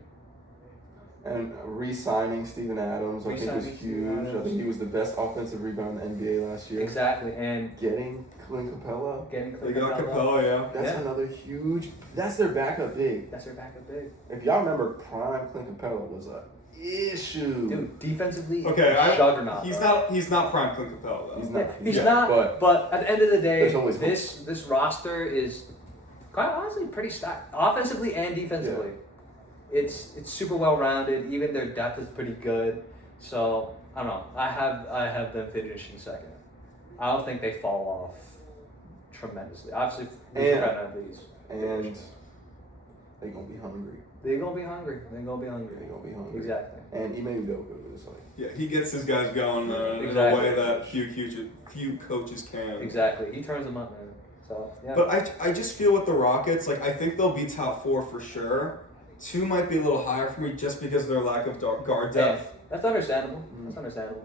And re-signing Steven Adams, I think was Re-signing Steven huge. I Adams. think he was the best offensive rebounder in the NBA last year. Exactly, and Getting Clint Capella, getting They Clint got Capella. Capella, yeah. that's Yeah. another huge. That's their backup big. That's their backup big. If y'all remember, prime Clint Capella was a issue. Dude, defensively, Okay, juggernaut. he's bro. not prime Clint Capella though. He's Yeah, not. he's yeah, not. But at the end of the day, There's always hope. this roster is quite honestly pretty stacked, offensively and defensively. It's super well rounded. Even their depth is pretty good. So I don't know. I have them finishing second. I don't think they fall off tremendously. Obviously, And- these. and they gonna be hungry. They're gonna be hungry. They're gonna be hungry. They gonna be hungry. Exactly. And Ime Udoka is like. Yeah, he gets his guys going in Exactly. a way that few coaches can. Exactly. He turns them up, man. So yeah. But I just feel with the Rockets, like I think they'll be top 4 for sure. 2 might be a little higher for me just because of their lack of guard depth. Yeah, that's understandable. That's understandable.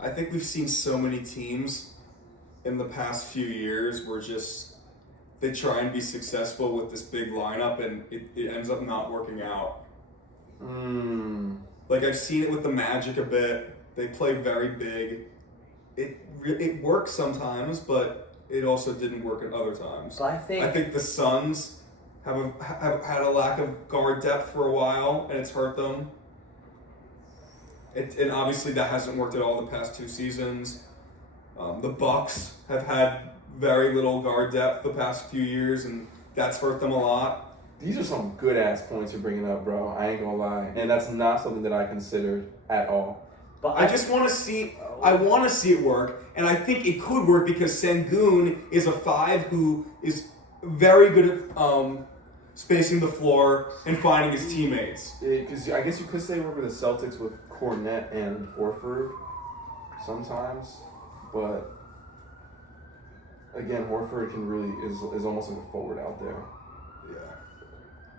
I think we've seen so many teams in the past few years where just they try and be successful with this big lineup and it ends up not working out. Like I've seen it with the Magic a bit. They play very big. It works sometimes, but it also didn't work at other times. So I think the Suns have had a lack of guard depth for a while, and it's hurt them. And obviously that hasn't worked at all the past 2 seasons. The Bucks have had very little guard depth the past few years, and that's hurt them a lot. These are some good ass points you're bringing up, bro. I ain't gonna lie, and that's not something that I considered at all. but I just want to see. I want to see it work, and I think it could work because Sengun is a 5 who is very good at spacing the floor and finding his teammates. Because I guess you could say we're with the Celtics with Cornette and Horford sometimes, but again, Horford can really is almost like a forward out there. Yeah.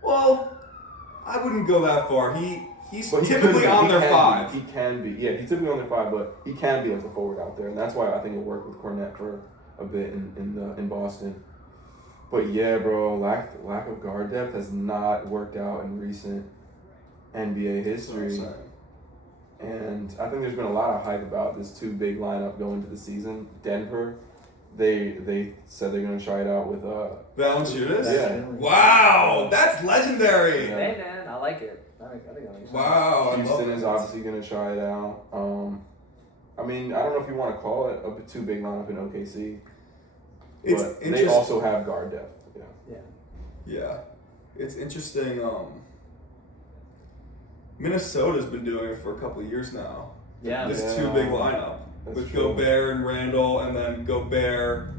Well, I wouldn't go that far. He's But he typically could be- on he their can 5. be. He can be. Yeah, he's typically on their 5, but he can be like a forward out there, and that's why I think it worked with Cornette for a bit in Boston. But yeah, bro, lack of guard depth has not worked out in recent NBA history. And I think there's been a lot of hype about this 2 big lineup going into the season. Denver, they said they're gonna try it out with Valanciunas? Yeah. Wow, that's legendary. Yeah. hey man, I like it. I think that makes sense. Wow. I Houston love is that. obviously gonna try it out. I mean, I don't know if you want to call it a 2 big lineup in OKC, It's but they interesting. also have guard depth. Yeah. Yeah. Yeah, it's interesting. Minnesota's been doing it for a couple of years now. Yeah. This Yeah. 2 big lineup That's with true. Gobert and Randall, and then Gobert,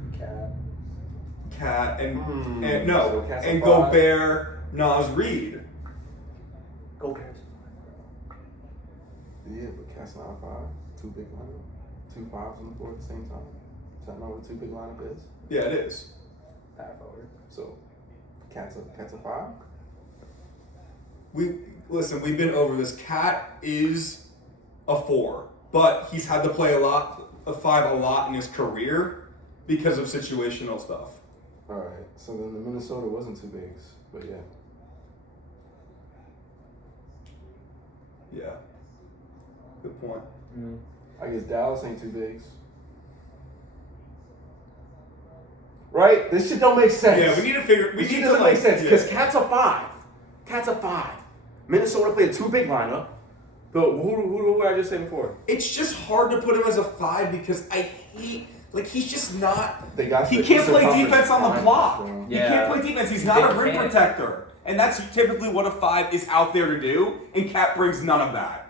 Cat, and So Cat's a and 5? Gobert, Nas Reed. Go Bears. Yeah, but Cat's not a 5. 2 big lineup. 2 5s on the floor at the same time. Is that not what a 2 big lineup is? Yeah, it is. Power forward. So Cat's a 5? We've been over this. Cat is a 4, but he's had to play a 5 a lot in his career because of situational stuff. Alright, so then the Minnesota wasn't 2 bigs, but yeah. Yeah. Good point. Mm. I guess Dallas ain't 2 bigs. Right? This shit don't make sense. Yeah, we need to figure. We This need shit to doesn't like make sense yeah. because Cat's a 5. Cat's a 5. Minnesota played a 2 big lineup. But who did I just say before? It's just hard to put him as a 5 because I hate. Like he's just not. They got He the can't play Eastern defense on the Conference block. Finals, He Yeah. can't play defense. He's not a They rim can't. protector, and that's typically what a 5 is out there to do. And Cat brings none of that.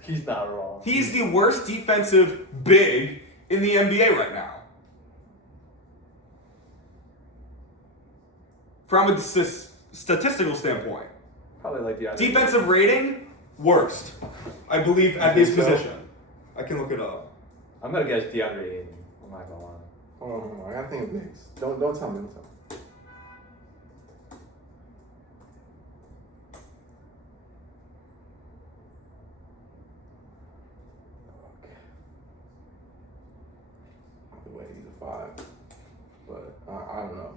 He's not wrong. He's the worst defensive big in the NBA right now. From a statistical standpoint. Probably like the other. Defensive rating, worst. I believe at his think so? position. I can look it up. I'm gonna guess DeAndre Ayton. I'm not gonna lie. Hold on. I gotta think of bigs. Don't tell me. Don't tell me. Either way, he's a 5. But I don't know.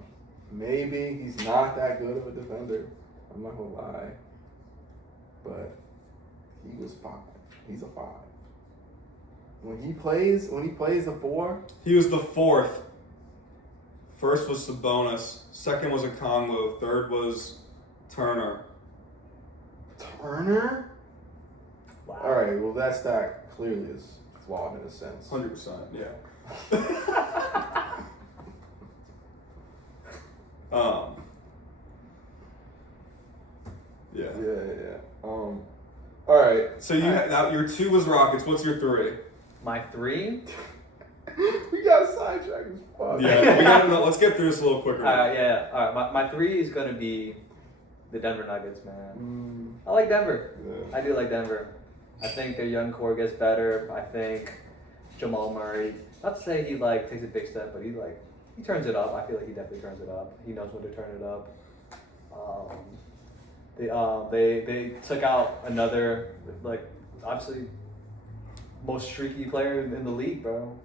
Maybe he's not that good of a defender. I'm not gonna lie. But he was 5. He's a 5. When he plays the 4, He was the 4th. First was Sabonis. Second was Okongwu. Third was Turner. Turner? Wow. Alright, well that stat clearly is flawed in a sense. 100%, yeah. Yeah. Yeah. Alright. So you now your 2 was Rockets. What's your 3? My 3. We got sidetracked as fuck. Yeah, we gotta let's get through this a little quicker. Yeah. All right. My 3 is gonna be the Denver Nuggets, man. I like Denver. Yeah. I do like Denver. I think their young core gets better. I think Jamal Murray. Not to say he like takes a big step, but he turns it up. I feel like he definitely turns it up. He knows when to turn it up. They took out another like obviously most streaky player in the league, bro.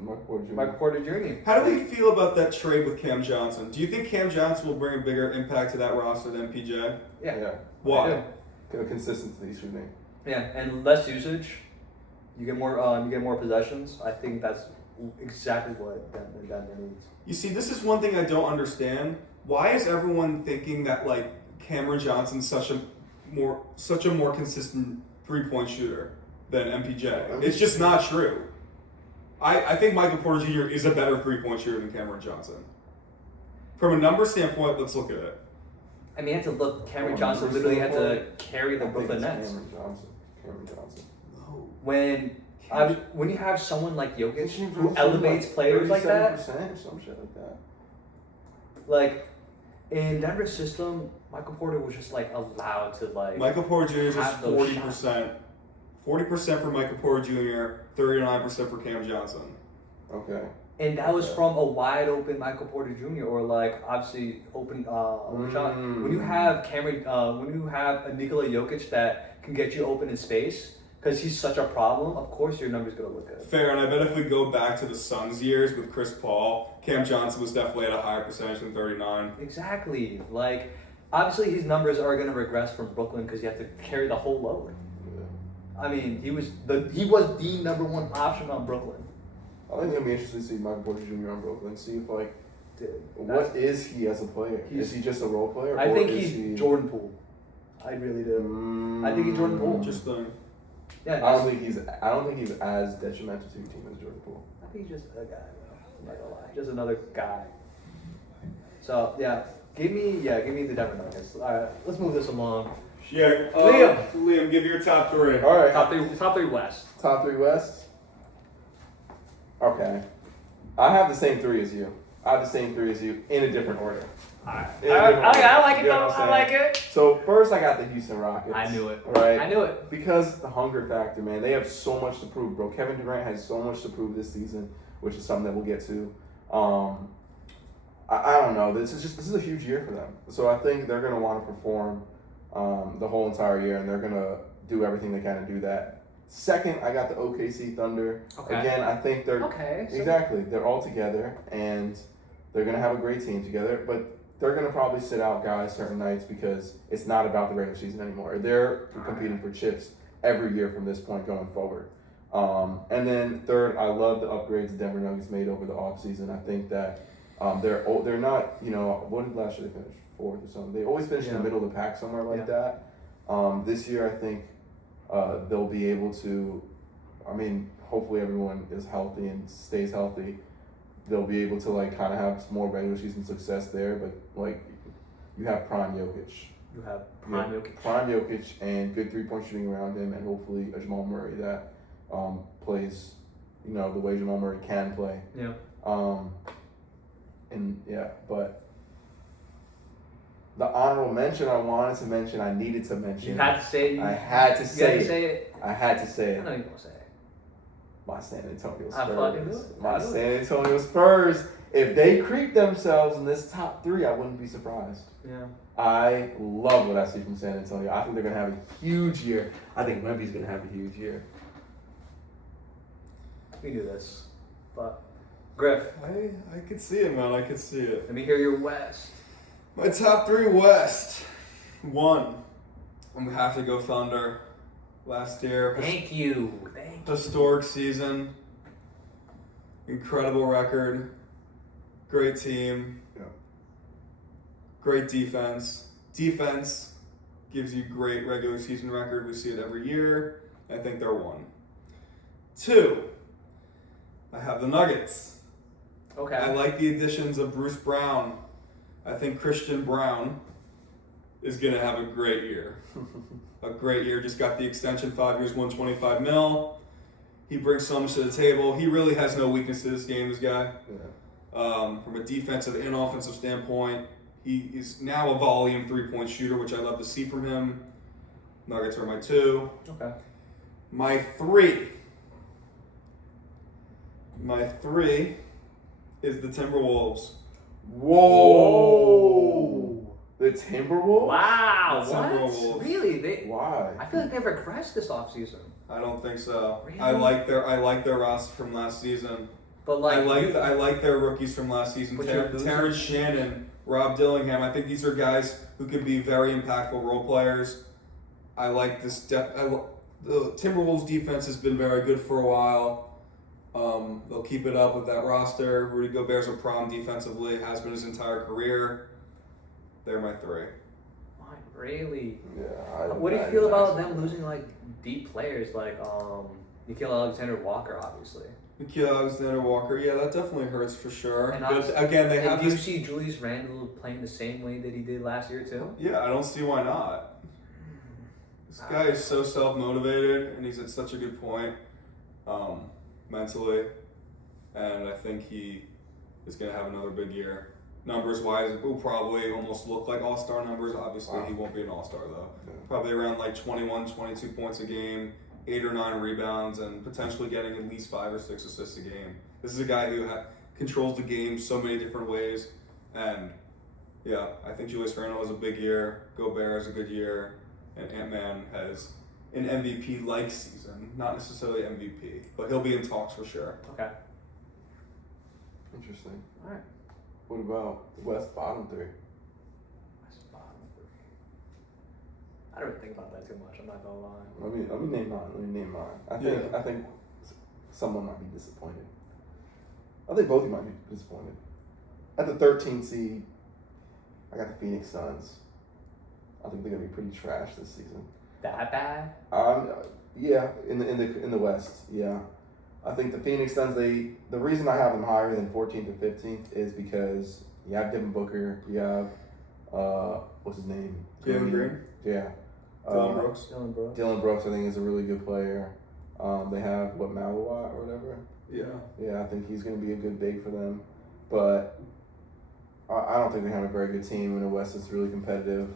Michael Porter Jr. Michael Porter Jr. How do we feel about that trade with Cam Johnson? Do you think Cam Johnson will bring a bigger impact to that roster than MPJ? Yeah. Yeah. Why? Consistency shooting. Yeah, and less usage. You get more possessions. I think that's exactly what Denver needs. You see, this is one thing I don't understand. Why is everyone thinking that like Cameron Johnson's such a more consistent 3-point shooter than MPJ? It's just not true. I think Michael Porter Jr. is a better 3-point shooter than Cameron Johnson. From a number standpoint, let's look at it. I mean, you have to look. Cameron Oh, Johnson number literally had to standpoint, carry the I think Brooklyn it's Nets. Cameron Johnson. No. When you have someone like Jokic who elevates players like that, 37%, some shit like that. like in Denver's system, Michael Porter was just like allowed to like. Michael Porter Jr. is have those 40%. 40% for Michael Porter Jr., 39% for Cam Johnson. Okay. And that was from a wide open Michael Porter Jr. or like obviously open shot. When you have when you have a Nikola Jokic that can get you open in space because he's such a problem, of course your number's gonna look good. Fair, and I bet if we go back to the Suns years with Chris Paul, Cam Johnson was definitely at a higher percentage than 39. Exactly. Like obviously his numbers are gonna regress from Brooklyn because you have to carry the whole load. I mean, he was the number one option on Brooklyn. I think it's gonna be interesting to see Michael Porter Jr. on Brooklyn. See if like, Dude, what is he as a player? Is he just a role player? I or think is he's he... Jordan Poole. I really do. I think he's Jordan Poole. Interesting. Yeah, I don't think he's as detrimental to your team as Jordan Poole. I think he's just a guy, though. I'm not gonna lie. Just another guy. So yeah, give me the Denver Nuggets. All right, let's move this along. Yeah, Liam, give your top three. All right. Top three West. Top 3 West. Okay. I have the same 3 as you. I have the same 3 as you in a different order. Alright. In a different order. I like it You know though. what I'm I like saying? it. So first, I got the Houston Rockets. I knew it. Right. I knew it. Because the hunger factor, man. They have so much to prove, bro. Kevin Durant has so much to prove this season, which is something that we'll get to. I don't know. This is a huge year for them. So I think they're gonna want to perform the whole entire year, and they're gonna do everything they can to do that. Second, I got the OKC Thunder. Okay. Again, I think they're Okay. So exactly they're all together, and they're gonna have a great team together. But they're gonna probably sit out guys certain nights because it's not about the regular season anymore. They're competing for chips every year from this point going forward. And then third, I love the upgrades Denver Nuggets made over the offseason. I think that they're not, what did last year they finish? 4th or something. They always finish in the middle of the pack somewhere like that. This year, I think they'll be able to, hopefully everyone is healthy and stays healthy. They'll be able to kind of have some more regular season success there, but you have prime Jokic. you have Prime Jokic. Prime Jokic and good 3-point shooting around him, and hopefully a Jamal Murray that plays, the way Jamal Murray can play. Yeah. But the honorable mention I needed to mention. You had to say it. I had to You say had to it. say it. I had to say I it. know you gonna say it. My San Antonio I fucking knew Spurs. it. My I knew it. San Antonio Spurs. If they creep themselves in this top 3, I wouldn't be surprised. Yeah. I love what I see from San Antonio. I think they're gonna have a huge year. I think Wemby's gonna have a huge year. We knew this, but Griff, I could see it, man. I could see it. let me hear your West. My top 3 West. 1, I'm gonna have to go Thunder. Last year, Thank you. historic season, incredible record, great team, Yeah. great defense. Defense gives you great regular season record. We see it every year. I think they're 1. 2, I have the Nuggets. Okay. I like the additions of Bruce Brown. I think Christian Brown is going to have a great year. A great year. Just got the extension, 5 years, $125 million. He brings so much to the table. He really has no weaknesses, game, this guy. Yeah. From a defensive and offensive standpoint, he is now a volume 3-point shooter, which I love to see from him. Nuggets are my 2. Okay. My 3 is the Timberwolves. Whoa! The Timberwolves? Wow. The What? Timberwolves. Really? Why? I feel like they've regressed this offseason. I don't think so. Really? I like their roster from last season. But like, I like their rookies from last season. But you're losing- Terrence Shannon, Rob Dillingham. I think these are guys who can be very impactful role players. I like this depth. The Timberwolves defense has been very good for a while. They'll keep it up with that roster. Rudy Gobert's a problem defensively, has been his entire career. They're my three. Why, really? Yeah. What do you feel about them losing like deep players like Nickeil Alexander-Walker, obviously? Nickeil Alexander-Walker, yeah, that definitely hurts for sure. And But obviously- again, they And have do you this. see Julius Randle playing the same way that he did last year too? Yeah, I don't see why not. This guy is so self-motivated, and he's at such a good point mentally, and I think he is going to have another big year. Numbers-wise, it will probably almost look like all-star numbers. Obviously, he won't be an all-star, though. Yeah. Probably around like 21, 22 points a game, 8 or 9 rebounds, and potentially getting at least 5 or 6 assists a game. This is a guy who controls the game so many different ways, and yeah, I think Julius Randle has a big year. Gobert has a good year. And Ant-Man has an MVP-like season, not necessarily MVP, but he'll be in talks for sure. Okay. Interesting. All right. What about the West bottom three? West bottom three. I don't really think about that too much. I'm not gonna lie. Let me name mine. I think someone might be disappointed. I think both of you might be disappointed. At the 13th seed, I got the Phoenix Suns. I think they're gonna be pretty trash this season. That bad? Yeah, in the West, yeah. I think the Phoenix Suns. The reason I have them higher than 14th or 15th is because you have Devin Booker, you have what's his name? Jalen Green? Yeah. Dylan Brooks? Dylan Brooks. Dylan Brooks, I think, is a really good player. They have Malawat or whatever. Yeah. Yeah, I think he's gonna be a good big for them, but I don't think they have a very good team in the West. It's really competitive.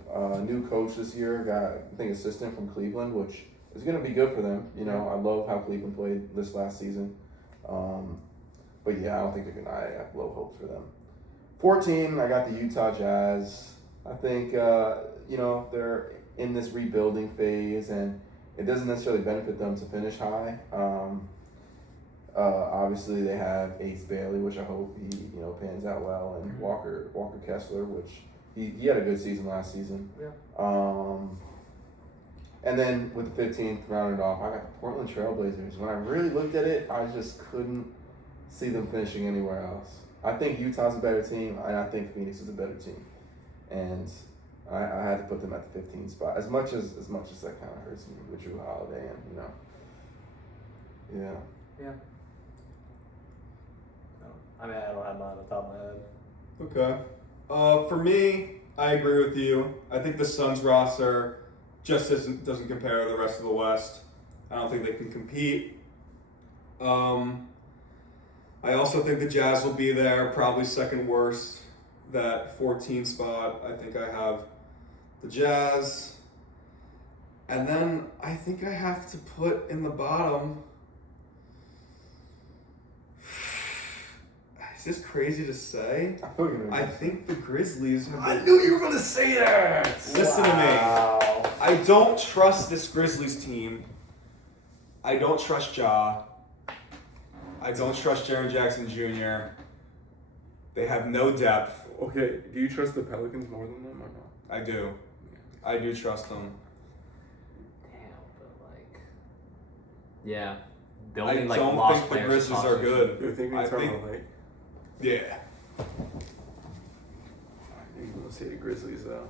New coach this year, I think assistant from Cleveland, which is going to be good for them. You know, I love how Cleveland played this last season. But yeah, I don't think they're going to. I have low hopes for them. 14, I got the Utah Jazz. I think they're in this rebuilding phase, and it doesn't necessarily benefit them to finish high. Obviously, they have Ace Bailey, which I hope he pans out well, and Walker Kessler, which he had a good season last season. Yeah. And then with the 15th, rounded off, I got the Portland Trailblazers. When I really looked at it, I just couldn't see them finishing anywhere else. I think Utah's a better team, and I think Phoenix is a better team, and I had to put them at the 15th spot. As much as that kind of hurts me with Drew Holiday, and yeah. Yeah. No, I mean I don't have mine on the top of my head. Okay. For me, I agree with you. I think the Suns roster just doesn't compare to the rest of the West. I don't think they can compete. I also think the Jazz will be there, probably second worst. That 14 spot, I think I have the Jazz. And then I think I have to put in the bottom. Is this crazy to say? I feel you're I think the Grizzlies have been... knew you were gonna say that. Listen to me. Wow. I don't trust this Grizzlies team. I don't trust Ja. I don't trust Jaren Jackson Jr. They have no depth. Okay, do you trust the Pelicans more than them or not? I do. I do trust them. Damn, but like, yeah, the I only like don't lost think the players Grizzlies across are the- good. You're thinking I eternally. think- Yeah. I think you're gonna say the Grizzlies though.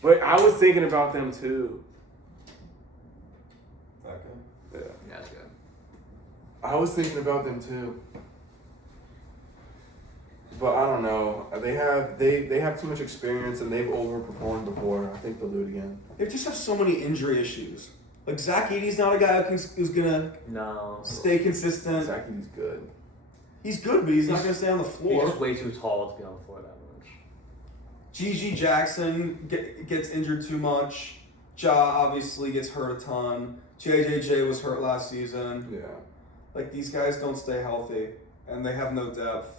But I was thinking about them too. Okay. Yeah. Yeah, that's good. I was thinking about them too. But I don't know. They have too much experience and they've overperformed before. I think they'll do it again. They just have so many injury issues. Like Zach Edey's not a guy who's gonna No, stay consistent. Zach Edey's good. He's good, but he's not gonna stay on the he's floor. just way too tall to be on the floor that much. GG Jackson gets injured too much. Ja obviously gets hurt a ton. JJJ was hurt last season. Yeah. Like these guys don't stay healthy, and they have no depth.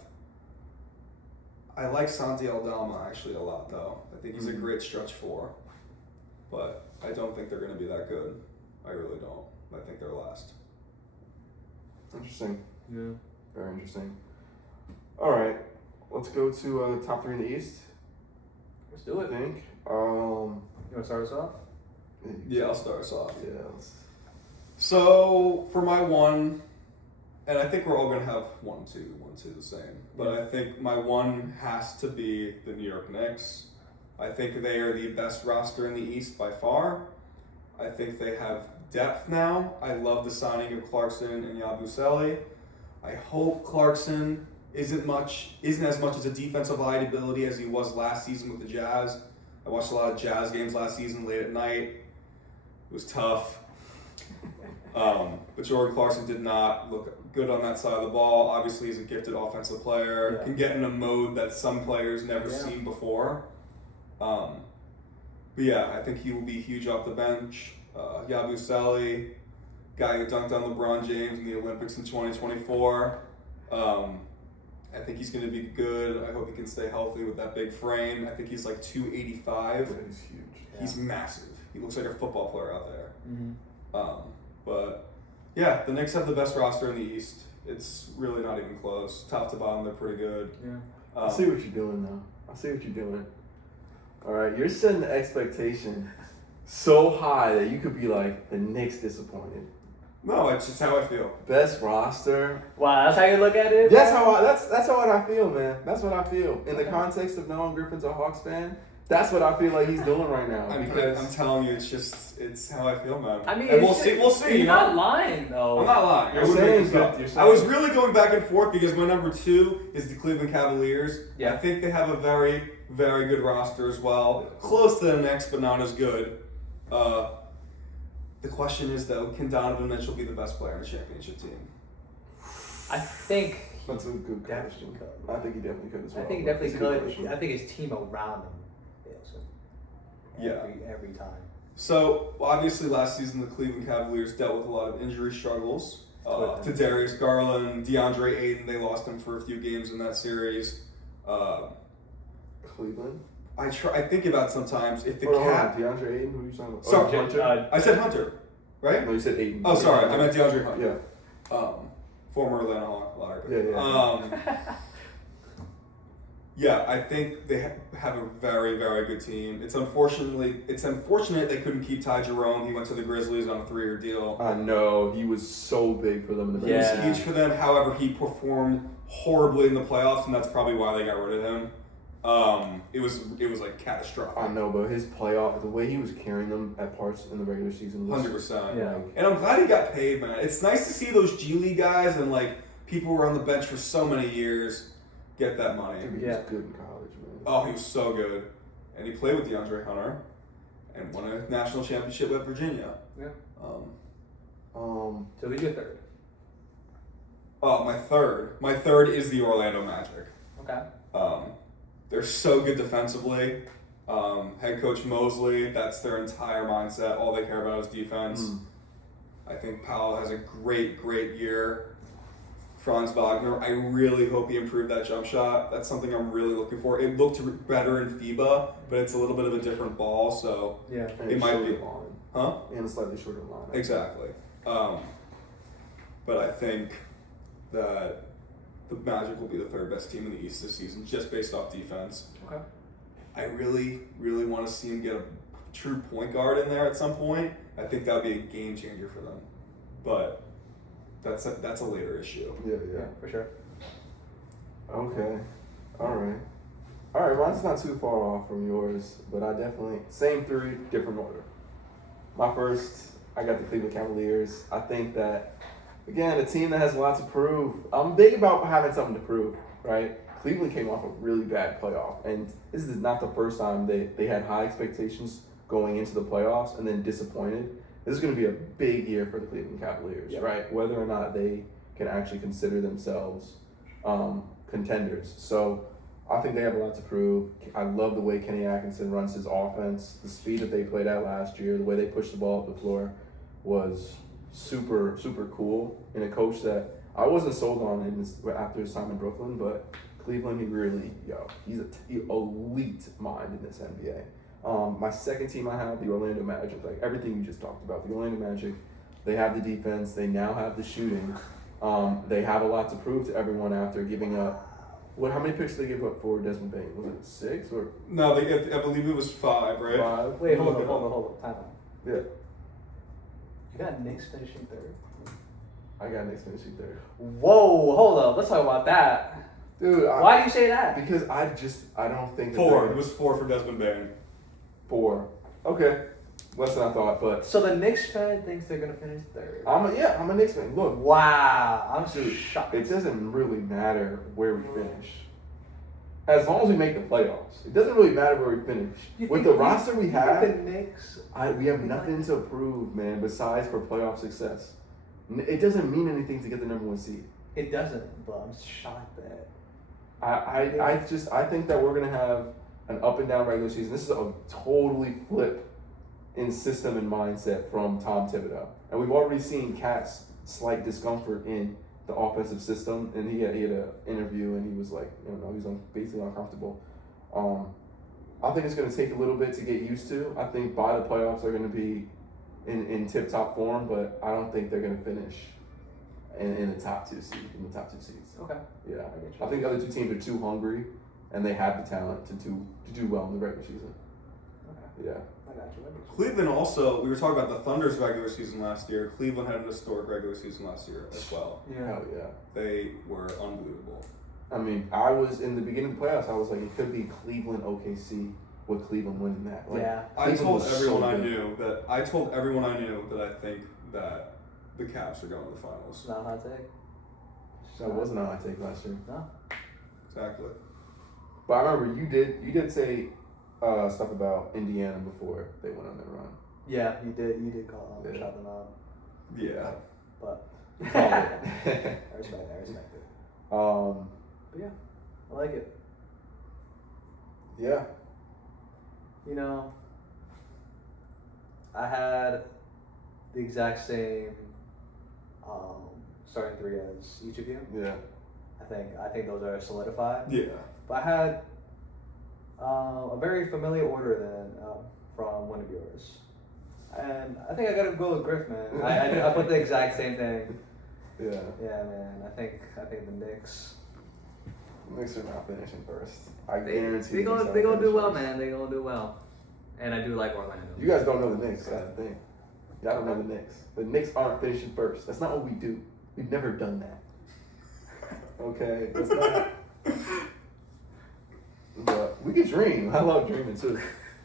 I like Santi Aldama actually a lot though. I think he's a great stretch four, but I don't think they're gonna be that good. I really don't. I think they're last. Interesting. Yeah. Very interesting. All right, let's go to top 3 in the East. Let's do I it. think. You want to start us off? Yeah, I'll start us off. Yeah. Let's, So for my one, and I think we're all gonna have 1, 2 the same. But I think my one has to be the New York Knicks. I think they are the best roster in the East by far. I think they have depth now. I love the signing of Clarkson and Yabusele. I hope Clarkson isn't as much as a defensive liability as he was last season with the Jazz. I watched a lot of Jazz games last season late at night. It was tough. But Jordan Clarkson did not look good on that side of the ball. Obviously, he's a gifted offensive player. Yeah. Can get in a mode that some players never Yeah. seen before. But yeah, I think he will be huge off the bench. Yabusele, guy who dunked on LeBron James in the Olympics in 2024. I think he's going to be good. I hope he can stay healthy with that big frame. I think he's like 285. he's huge. He's massive. He looks like a football player out there. Mm-hmm. But yeah, the Knicks have the best roster in the East. It's really not even close. Top to bottom, they're pretty good. Yeah. I see what you're doing now. I see what you're doing. All right, you're setting the expectation so high that you could be like the Knicks disappointed. No, it's just how I feel. Best roster. Wow, that's how you look at it? That's what I feel, man. That's what I feel. In the context of knowing Griffin's a Hawks fan, that's what I feel like he's doing right now. I'm telling you, it's how I feel, man. I mean, and we'll see. We'll see. You're You not know? lying, though. I'm not lying. You're I wouldn't saying make this up. good. You're I was saying- really going back and forth because my number 2 is the Cleveland Cavaliers. Yeah. I think they have a very, very good roster as well. Close to the Knicks, but not as good. The question is, though, can Donovan Mitchell be the best player in the championship team? I think That's a good definitely question. could. I think he definitely could as well. I think he definitely That's a good could. question. I think his team around him fails him. Yeah. Every time. So, obviously, last season, the Cleveland Cavaliers dealt with a lot of injury struggles. To Darius Garland, DeAndre Ayton, they lost him for a few games in that series. Cleveland. I think about sometimes if the Hold on, Cap. DeAndre Ayton. Who are you talking about? Sorry, Hunter. I said Hunter, right? No, you said Ayton. Oh, sorry, I meant DeAndre Hunter. Yeah. Former Atlanta Hawk, Larry. Yeah. Yeah, I think they have a very, very good team. It's unfortunate they couldn't keep Ty Jerome. He went to the Grizzlies on a 3-year deal. I know he was so big for them in the He was Yeah. huge for them. However, he performed horribly in the playoffs, and that's probably why they got rid of him. It was like catastrophic. I know, but his playoff, the way he was carrying them at parts in the regular season was 100%. Yeah. And I'm glad he got paid, man. It's nice to see those G League guys and like people who were on the bench for so many years get that money. Dude, he was good in college, man. Oh, he was so good. And he played with DeAndre Hunter and won a national championship with Virginia. Yeah. Um, So who's your third? Oh, my third is the Orlando Magic. Okay. They're so good defensively. Head coach Mosley, that's their entire mindset. All they care about is defense. I think Powell has a great, great year. Franz Wagner, I really hope he improved that jump shot. That's something I'm really looking for. It looked better in FIBA, but it's a little bit of a different ball, so Yeah. and It might shorter be. line. huh? And a slightly shorter line. Exactly. But I think that the Magic will be the third best team in the East this season, just based off defense. Okay. I really, really want to see him get a true point guard in there at some point. I think that would be a game changer for them. But that's a later issue. Yeah, Yeah, for sure. Okay. All right, mine's not too far off from yours, but I definitely, same 3, different order. My first, I got the Cleveland Cavaliers. I think that, again, a team that has a lot to prove. I'm big about having something to prove, right? Cleveland came off a really bad playoff, and this is not the first time they had high expectations going into the playoffs and then disappointed. This is going to be a big year for the Cleveland Cavaliers, Yep. right? Whether or not they can actually consider themselves contenders. So I think they have a lot to prove. I love the way Kenny Atkinson runs his offense. The speed that they played at last year, the way they pushed the ball up the floor was super, super cool. And a coach that I wasn't sold on after his time in Brooklyn, but Cleveland, he's an elite mind in this NBA. My second team I have, the Orlando Magic. Like everything you just talked about, the Orlando Magic, they have the defense, they now have the shooting. They have a lot to prove to everyone after giving up. How many picks did they give up for Desmond Bain? Was it 6 or No, I believe it was 5, right? 5? Wait, hold on. Time out. Yeah, You got Knicks finishing third. I got Knicks finishing 3rd. Whoa, hold up. Let's talk about that. Dude, Why do you say that? Because I don't think that 4. they're- It was 4 for Desmond Bain. 4. Okay, less than I thought, but So the Knicks fan thinks they're gonna finish third. I'm a Knicks fan. Look, Wow, I'm dude, shocked. it doesn't really matter where we finish. As long as we make the playoffs, it doesn't really matter where we finish. With the roster we have, the Knicks. we have nothing to prove, man, besides for playoff success. It doesn't mean anything to get the number 1 seed. It doesn't, but I'm shocked that. I think that we're gonna have an up and down regular season. This is a totally flip in system and mindset from Tom Thibodeau, and we've already seen Cat's slight discomfort in the offensive system. And he had an interview, and he was like, he's basically uncomfortable. I think it's gonna take a little bit to get used to. I think by the playoffs they're gonna be in tip top form, but I don't think they're gonna finish in the top 2 seeds. Okay. Yeah, I get you. I think the other 2 teams are too hungry, and they have the talent to do well in the regular season. Okay. Yeah. I got you. Cleveland also, we were talking about the Thunder's regular season last year. Cleveland had an historic regular season last year as well. Yeah. Hell yeah. They were unbelievable. I mean, I was in the beginning of the playoffs. I was like, it could be Cleveland OKC with Cleveland winning that. Like, Yeah. I Cleveland told was everyone so I good. knew that I think that the Cavs are going to the finals. It's not a hot take. That wasn't a hot take last year. No. Exactly. But I remember you did say stuff about Indiana before they went on their run. Yeah, you did call Yeah. shout them out, Yeah. but Call I it. respect it. Um, But yeah, I like it. yeah. You know, I had the exact same starting 3 as each of you. Yeah. I think those are solidified. Yeah. But I had a very familiar order then from one of yours, and I think I gotta go with Griff, man. I put the exact same thing. Yeah. Yeah, man. I think the Knicks. Knicks are not finishing first. I They guarantee they the Knicks gonna aren't they gonna do finishing well, first. man. They gonna do well, and I do like Orlando. You guys don't know the Knicks. That's the thing. Y'all don't know the Knicks. The Knicks aren't finishing first. That's not what we do. We've never done that. Okay, that's not. But we can dream. I love dreaming too.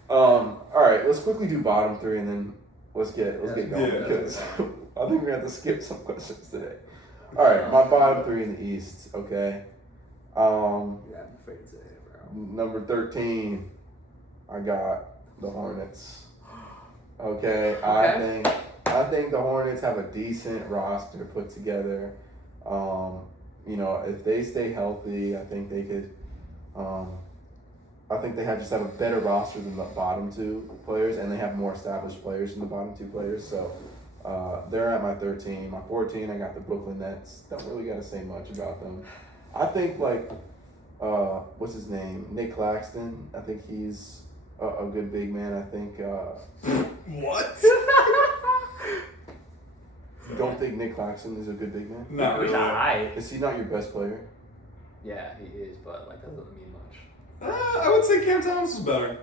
All right, let's quickly do bottom 3 and then let's get going Yeah. because I think we're gonna have to skip some questions today. All right, my bottom 3 in the East. Okay. Yeah, I'm afraid to say it, bro. Number 13, I got the Hornets. Okay, Okay. I think the Hornets have a decent roster put together. If they stay healthy, I think they could. I think they just have a better roster than the bottom 2 players, and they have more established players than the bottom 2 players. So they're at my 13. My 14, I got the Brooklyn Nets. Don't really got to say much about them. I think what's his name? Nick Claxton. I think he's a good big man. I think. What? You don't think Nick Claxton is a good big man? Not He's really. alright. Is he not your best player? Yeah, he is, but like that doesn't mean much. I would say Cam Thomas is better.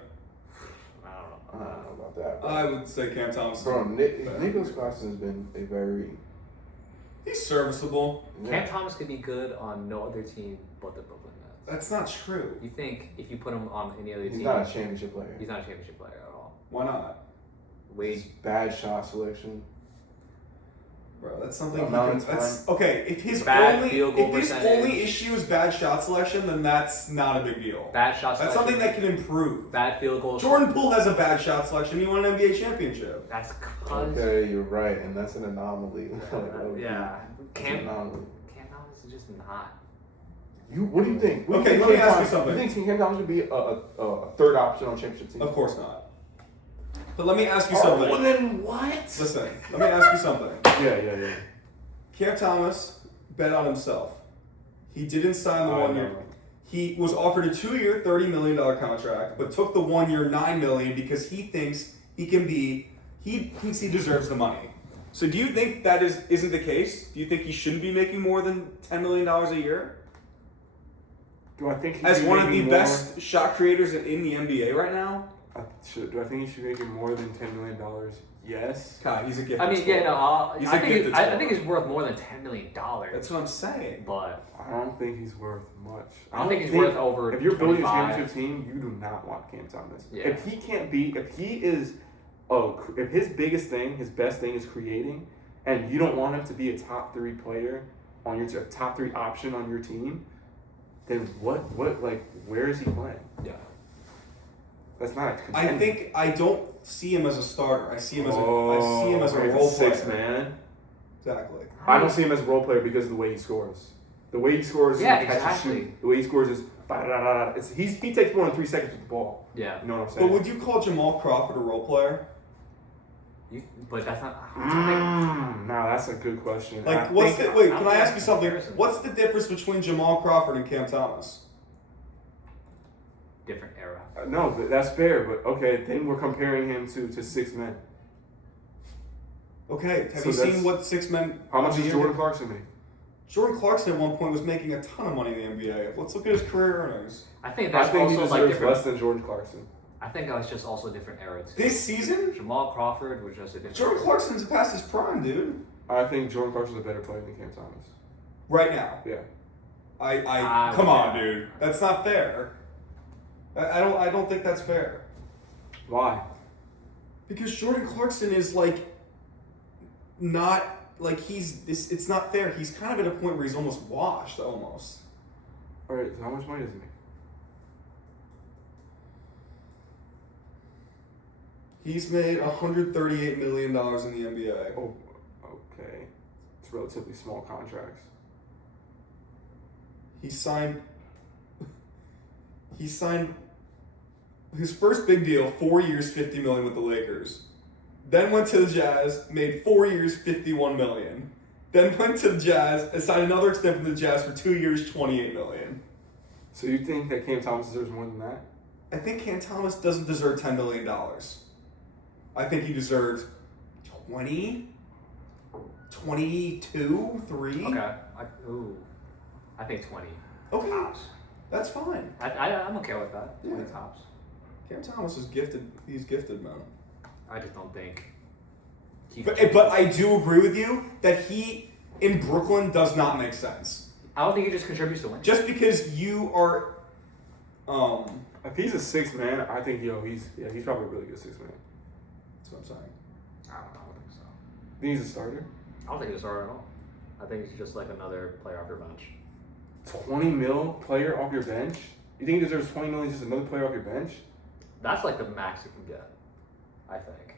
I I don't don't know. know about that. Bro. I would say Cam Thomas is Bro, better. Nicholas Claxton has been a very. He's serviceable. Cam Thomas could be good on no other team but the Brooklyn Nets. That's not true. You think if you put him on any other He's team, not a championship player. he's not a championship player at all. Why not? He's Wade, bad shot selection. Bro, that's something he Amount can, of time. that's okay. If his Bad only field goal if his percentage. only issue is bad shot selection, then that's not a big deal. bad shot That's selection. something that can improve. Bad field goals. Jordan Poole has a bad shot selection. He won an NBA championship. That's cause. Okay, you're right, and that's an anomaly. Yeah. It's an anomaly. Cam Thomas is just not. What do you think? What do Okay, you let think me ask Cam you something. You think Cam Thomas would be a third option on championship team? Of course not. But let me ask you Oh, something. well, then what? Listen, let me ask you something. Yeah. Cam Thomas bet on himself. He didn't sign the 1 year. He was offered a 2-year, $30 million contract, but took the 1 year, $9 million because he thinks he can be. He thinks he deserves the money. So do you think that isn't the case? Do you think he shouldn't be making more than $10 million a year? Do I think he As should be one of the making more? best shot creators in the NBA right now? Do I think he should be making more than $10 million? Yes. God, he's a gifted I mean, scorer. yeah, no, He's I a think gifted I scorer. think he's worth more than $10 million. That's what I'm saying. But I don't think he's worth much. I don't think he's worth over. If you're building a 25. championship team, you do not want Cam Thomas. Yeah. If he can't be, if he is, if his biggest thing, his best thing is creating, and you don't want him to be a top 3 player on your a top 3 option on your team, then what like where is he playing? Yeah. That's not a I contender. think I don't see him as a starter. I see him as a role player. 6 man. Exactly. I don't see him as a role player because of the way he scores. The way he scores, Yeah, is catch and exactly. shoot. The way he scores is he takes more than 3 seconds with the ball. Yeah. You know what I'm saying? But would you call Jamal Crawford a role player? But that's not. No, that's a good question. Like, I what's think- the wait? I Can don't I think ask you that's something? comparison. What's the difference between Jamal Crawford and Cam Thomas? Different era. No, that's fair, but okay, then we're comparing him to 6 men. Okay, have So you seen that's- what 6 men? How much of does the Jordan year- Clarkson make? Jordan Clarkson at one point was making a ton of money in the NBA. Let's look at his career earnings. I think I that's think he also deserves like different. less than Jordan Clarkson. I think that was just also a different era too. This season, Jamal Crawford was just a different. Jordan era. Clarkson's past his prime, dude. I think Jordan Clarkson's a better player than Cam Thomas. Right now. Yeah. I come on, dude. That's not fair. I don't think that's fair. Why? Because Jordan Clarkson is like not like it's not fair. He's kind of at a point where he's almost washed almost. All right, so how much money does he make? He's made $138 million in the NBA. Oh, okay. It's relatively small contracts. He signed his first big deal, 4 years, $50 million with the Lakers. Then went to the Jazz, made 4 years, $51 million. Then went to the Jazz and signed another extension with the Jazz for 2 years, $28 million. So you think that Cam Thomas deserves more than that? I think Cam Thomas doesn't deserve $10 million. I think he deserves 20, 22, 3. Okay. I think 20 Okay, tops. that's fine. I'm okay with that. 20 Yeah. tops. Cam Thomas is gifted. He's gifted, man. I just don't think. But I do agree with you that he in Brooklyn does not make sense. I don't think he just contributes to win. Just because you are, If he's a 6 man, I think he's probably a really good 6 man. that's what I'm saying. I don't think so. Think he's a starter? I don't think he's a starter at all. I think he's just like another player off your bench. 20 mil player off your bench? You think he deserves 20 million just another player off your bench? That's like the max you can get, I think.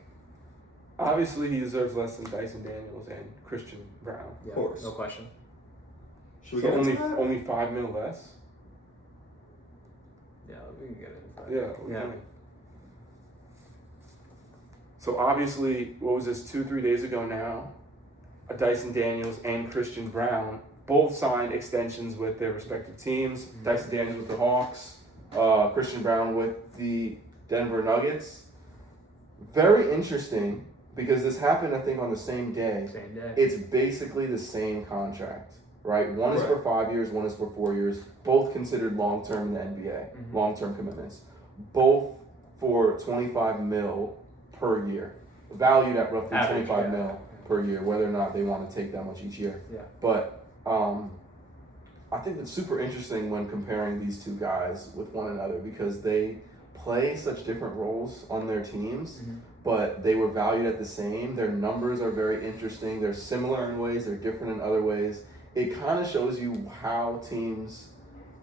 Obviously, he deserves less than Dyson Daniels and Christian Brown. Yeah, Of course. no question. Should we So get only into that? only 5 mil less? Yeah, we can get into that. Yeah. we Yeah. can. So obviously, what was this, 2-3 days ago now? A Dyson Daniels and Christian Brown both signed extensions with their respective teams. Dyson Daniels with the Hawks, Christian Brown with the Denver Nuggets. Very interesting because this happened, I think, on the same day. Same day. It's basically the same contract, right? One is Right. for 5 years, one is for 4 years. Both considered long-term in the NBA, Mhm. long-term commitments. Both for 25 mil per year, valued at roughly Average, 25 yeah. mil per year, whether or not they want to take that much each year. Yeah. But I think it's super interesting when comparing these two guys with one another because they play such different roles on their teams, Mhm. but they were valued at the same. Their numbers are very interesting. They're similar in ways, they're different in other ways. It kind of shows you how teams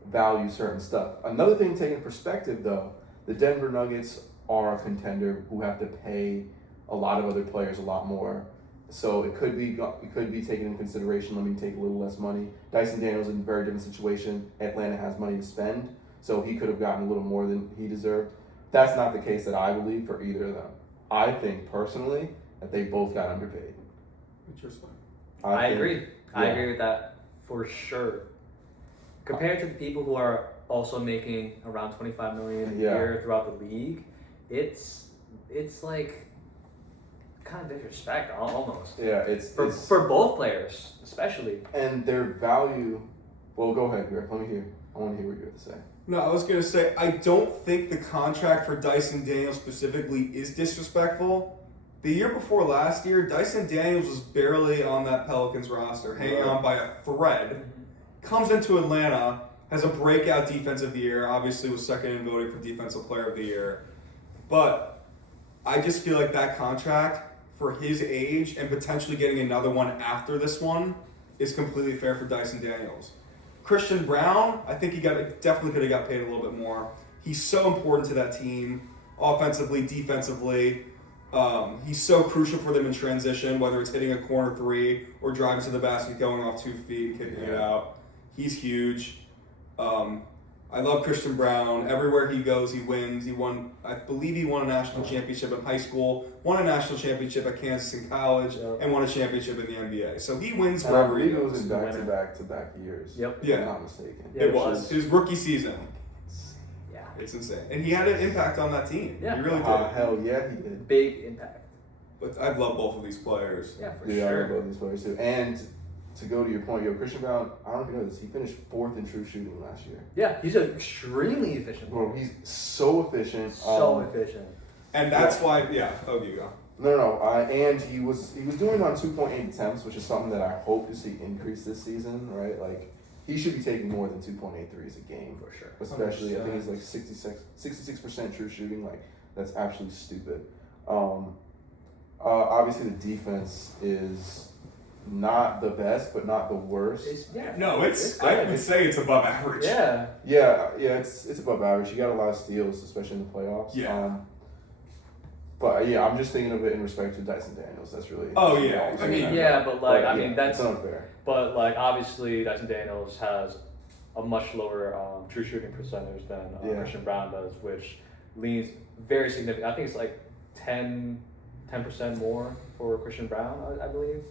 value certain stuff. Another thing to take in perspective, though, the Denver Nuggets are a contender who have to pay a lot of other players a lot more. So it could be taken into consideration. Let me take a little less money. Dyson Daniels in a very different situation. Atlanta has money to spend, so he could have gotten a little more than he deserved. That's not the case that I believe for either of them. I think personally that they both got underpaid. Interesting. I think- agree. I yeah. agree with that for sure. Compared to the people who are also making around 25 million a Yeah. year throughout the league, it's like kind of disrespect almost Yeah, it's for both players, especially. and their value. Well, go ahead, Greg. Let me hear. I want to hear what you have to say. No, I was gonna say I don't think the contract for Dyson Daniels specifically is disrespectful. The year before last year, Dyson Daniels was barely on that Pelicans roster, hanging on by a thread. Comes into Atlanta, has a breakout defensive year, obviously was second in voting for Defensive Player of the Year. But I just feel like that contract, for his age and potentially getting another one after this one, is completely fair for Dyson Daniels. Christian Brown, I think he definitely could have got paid a little bit more. He's so important to that team, offensively, defensively. He's so crucial for them in transition, whether it's hitting a corner three or driving to the basket, going off 2 feet, kicking it out. He's huge. I love Christian Brown. Everywhere he goes, he wins. I believe he won a national championship in high school, won a national championship at Kansas in college, and won a championship in the NBA. So he wins And I wherever he believe it was goes. in back-to-back years. Yep. If Yeah. I'm not mistaken. Yeah, It was his rookie season. Yeah. It's insane, and he had an impact on that team. Yeah. He really did. Hell yeah, he did. Big impact. But I love both of these players. Yeah, for Yeah, I sure. love these players too. And to go to your point, Christian Brown, I don't know if you know this, he finished 4th in true shooting last year. Yeah, he's an extremely efficient. Bro, he's so efficient. So efficient. And that's why, oh, you go. No. And he was doing it on 2.8 attempts, which is something that I hope to see increase this season, right? Like, he should be taking more than 2.8 threes a game. For sure. Especially, I think he's like 66% true shooting. Like, that's absolutely stupid. Obviously, the defense is not the best, but not the worst. No, it's good. I would say it's above average. Yeah. Yeah, it's above average. You got a lot of steals, especially in the playoffs. Yeah. But yeah, I'm just thinking of it in respect to Dyson Daniels. That's really Oh, interesting. yeah. So, I mean, yeah, but like, I yeah, mean, that's it's unfair. But like obviously Dyson Daniels has a much lower true shooting percentage than Yeah. Christian Brown does, which leans very significant. I think it's like 10% more for Christian Brown, I believe.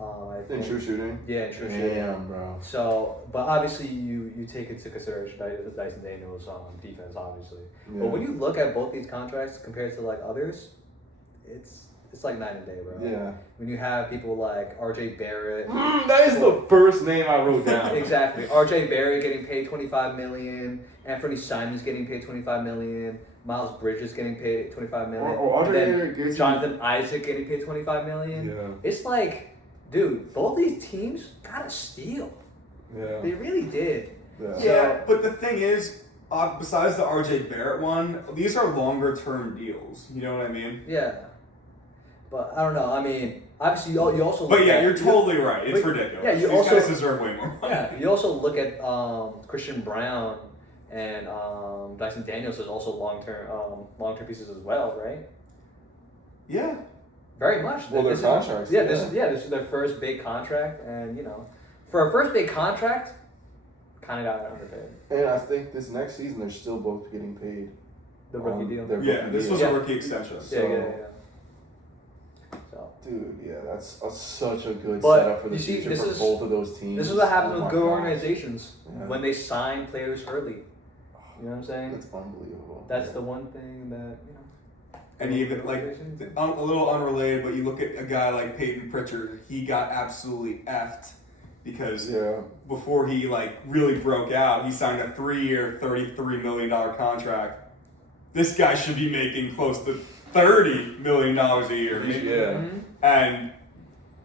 I In think- true shooting. Yeah, in true shooting. Damn, bro. So, but obviously you take into consideration Dyson Daniels' defense, obviously. Yeah. But when you look at both these contracts compared to like others, it's like night and day, bro. Yeah. When you have people like R.J. Barrett. That is the first name I wrote down. Exactly. R.J. Barrett getting paid $25 million. Anthony Simons getting paid $25 million. Miles Bridges getting paid $25 million. Or and then R.J. Barrett gets Jonathan Isaac getting paid $25 million. Yeah. It's like, dude, both these teams got a steal. Yeah. They really did. Yeah, but the thing is, besides the RJ Barrett one, these are longer term deals. You know what I mean? Yeah. But I don't know. I mean, obviously, you also. But look yeah, at- you're totally right. It's but- ridiculous. yeah, you These also- guys deserve way more money. Yeah, you also look at Christian Brown and Dyson Daniels as also long term pieces as well, right? Yeah. Very much. Well, their This is- contracts, Yeah, yeah. this is their first big contract, and for a first big contract, kind of got underpaid. And I think this next season they're still both getting paid. The rookie on deal. their Yeah, rookie this deal. was Yeah. a rookie extension. Yeah. So. Dude, yeah, that's such a good But setup for the you see, future this for is- both of those teams. This is what happens Oh with my good gosh. organizations Yeah. when they sign players early. You know what I'm saying? That's unbelievable. That's the one thing that And even like organizations- a little unrelated, but you look at a guy like Peyton Pritchard, he got absolutely effed because Yeah. before he like really broke out, he signed a 3-year, $33 million contract. This guy should be making close to $30 million a year. Yeah. Mhm. And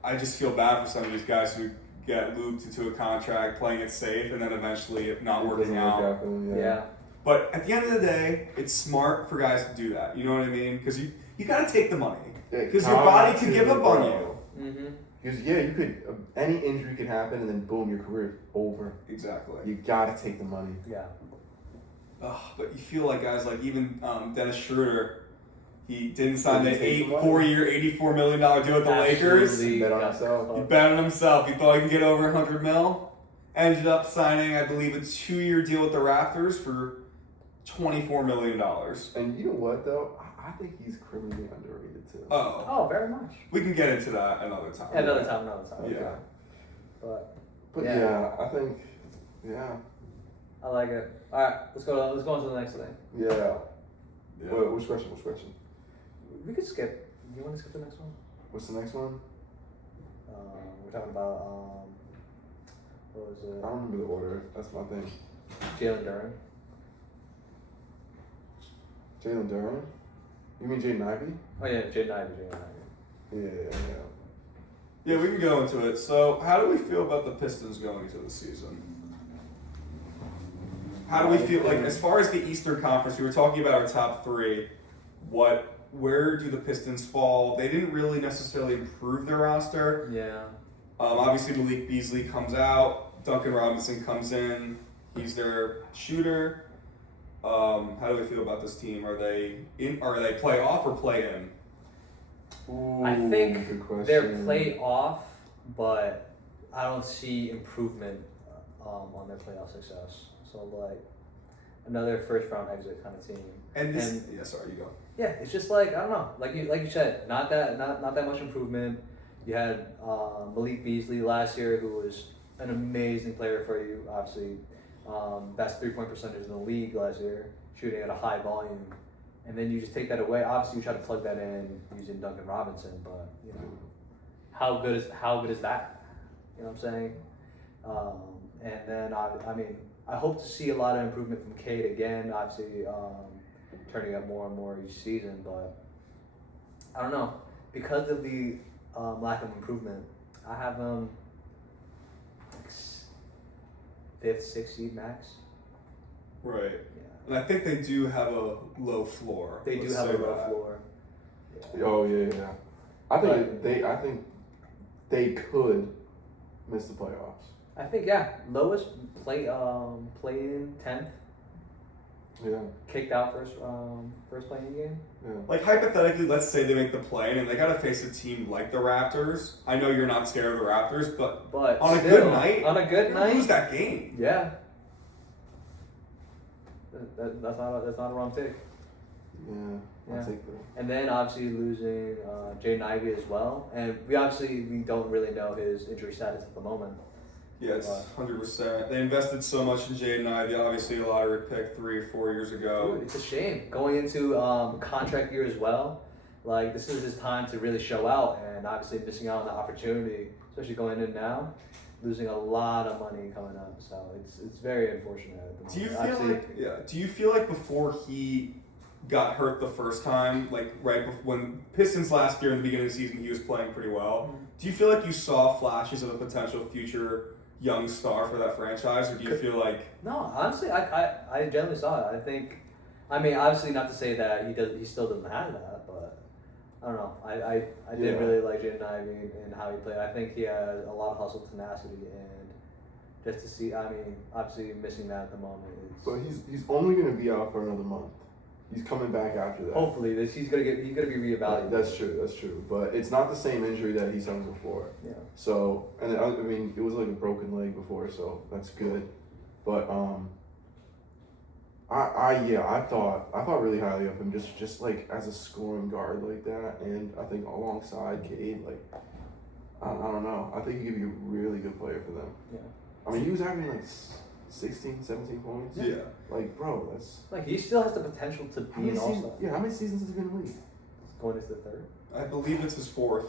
I just feel bad for some of these guys who get looped into a contract, playing it safe, and then eventually it not It working doesn't work out. for them, Yeah. But at the end of the day, it's smart for guys to do that. You know what I mean? Because you got to take the money. Yeah, Because your body can got give to, up on bro. you. Mm-hmm. Because yeah, you could any injury could happen and then boom, your career's over. Exactly. You gotta take the money. Yeah. But you feel like guys like even Dennis Schroeder, he didn't sign Didn't the take the money. 4-year, $84 million deal with the Lakers. Absolutely Bet on got himself. He fucked. bet on himself. He thought he could get over 100 mil. Ended up signing, I believe, a 2-year deal with the Raptors for $24 million. And you know what though? I think he's criminally underrated too. Oh, Oh, very much. we can get into that another time. Another time. Yeah. But But yeah. yeah, I think yeah. I like it. All right, let's go on to the next thing. Yeah. Yeah. What, which question? Which question? We could skip. You want to skip the next one? What's the next one? We're talking about what was I it? don't remember the order. That's my thing. Jalen Duren. Jalen Duren? You mean Jaden Ivey? Oh yeah, Jaden Ivey. Yeah. Yeah, we can go into it. So, how do we feel about the Pistons going into the season? How do we feel like as far as the Eastern Conference? We were talking about our top three. Where do the Pistons fall? They didn't really necessarily improve their roster. Yeah. Obviously, Malik Beasley comes out. Duncan Robinson comes in. He's their shooter. How do we feel about this team? Are they play off or play in? Ooh, I good think question. they're play off, but I don't see improvement on their playoff success. So like another first round exit kind of team. Yeah, sorry, you go. Yeah, it's just like I don't know, like you said, not that much improvement. You had Malik Beasley last year, who was an amazing player for you. Obviously, best 3-point percentage in the league last year, shooting at a high volume. And then you just take that away. Obviously, you try to plug that in using Duncan Robinson, but you know, how good is that? You know what I'm saying? And then I mean, I hope to see a lot of improvement from Cade again. Obviously, turning up more and more each season, but I don't know, because of the lack of improvement. I have them like 5th, 6th seed max. Right. Yeah. And I think they do have a low floor. They do Let's have a say low that. floor. Yeah. Oh yeah. I think they could miss the playoffs. I think lowest play in 10th, Yeah. kicked out first playing game. Yeah. Like hypothetically, let's say they make the play and they got to face a team like the Raptors. I know you're not scared of the Raptors, but But on a still, good night, on a good you lose night, that game. yeah. That's not a wrong take. Yeah. Yeah. I'll take that. And then obviously losing Jaden Ivey as well, and we don't really know his injury status at the moment. Yeah, it's 100%. They invested so much in Jaden Ivey, obviously a lottery pick 3 or 4 years ago. Dude, it's a shame going into contract year as well. Like this is his time to really show out, and obviously missing out on the opportunity, especially going in now, losing a lot of money coming up. So it's very unfortunate. At the moment. Do you feel Obviously, Do you feel like before he got hurt the first time, like right before, when Pistons last year in the beginning of the season, he was playing pretty well. Do you feel like you saw flashes of a potential future young star for that franchise, or do you feel like No, honestly, I generally saw it. I mean, obviously not to say that he still doesn't have that, but I don't know. I did Yeah. really like Jaden Ivey and how he played. I think he has a lot of hustle, tenacity, and just to see. I mean, obviously missing that at the moment is. But he's only gonna be out for another month. He's coming back after that. Hopefully, he's gonna be reevaluated. That's true. But it's not the same injury that he suffered before. Yeah. So, and I mean, it was like a broken leg before, so that's good. But I thought really highly of him, just like as a scoring guard like that, and I think alongside Cade, like I don't know, I think he could be a really good player for them. Yeah. I mean, he was averaging like 16, 17 points. yeah? Like, bro, that's Like he still has the potential to how be many an seasons? all-star. Yeah, how many seasons has he been in the league? Going into the third. I believe it's his 4th.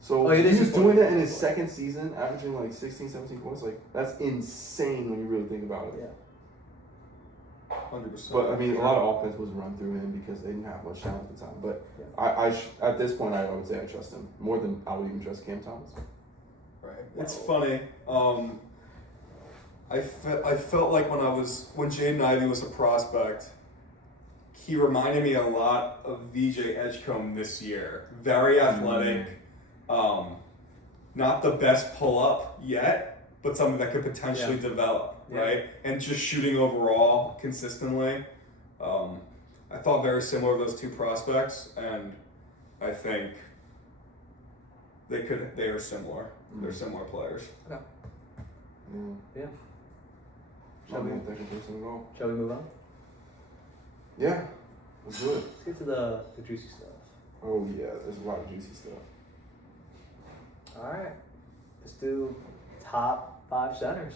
So Oh, it is he was his doing point. that in his second season, averaging like 16, 17 points. Like, that's insane when you really think about it. Yeah. 100%. But I mean, a lot of offense was run through him because they didn't have much talent at the time. But Yeah. at this point, I would say I trust him more than I would even trust Cam Thomas. Right. It's funny. I felt like when Jaden Ivey was a prospect, he reminded me a lot of VJ Edgecombe this year. Very athletic. Not the best pull up yet, but something that could potentially develop, Yeah. right? And just shooting overall consistently. I thought very similar to those two prospects, and I think they are similar. They're similar players. Yeah. Yeah. I don't think at all. Shall we move on? Yeah. Let's do it. Let's get to the juicy stuff. Oh yeah, there's a lot of juicy stuff. All right. Let's do top 5 centers.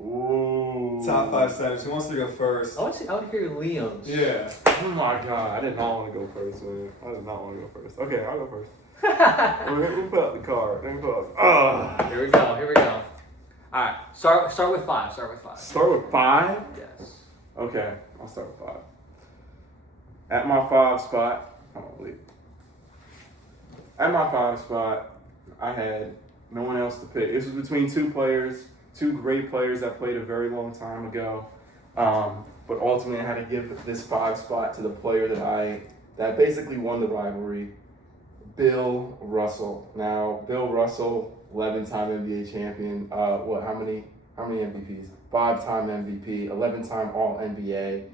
Ooh. Top 5 centers. Who wants to go first? I want to hear Liam's. Yeah. Oh my god, I did not want to go first, man. I did not want to go first. Okay, I'll go first. Let me pull out the card. Let me pull out. Here we go. Here we go. All right. Start with 5. Start with 5. Start with 5? Yes. Okay, I'll start with 5. At my 5 spot, At my 5 spot, I had no one else to pick. This was between two great players that played a very long time ago. But ultimately, I had to give this 5 spot to the player that basically won the rivalry, Bill Russell. Now, Bill Russell, 11-time NBA champion. How many MVPs? 5-time MVP, 11-time All-NBA.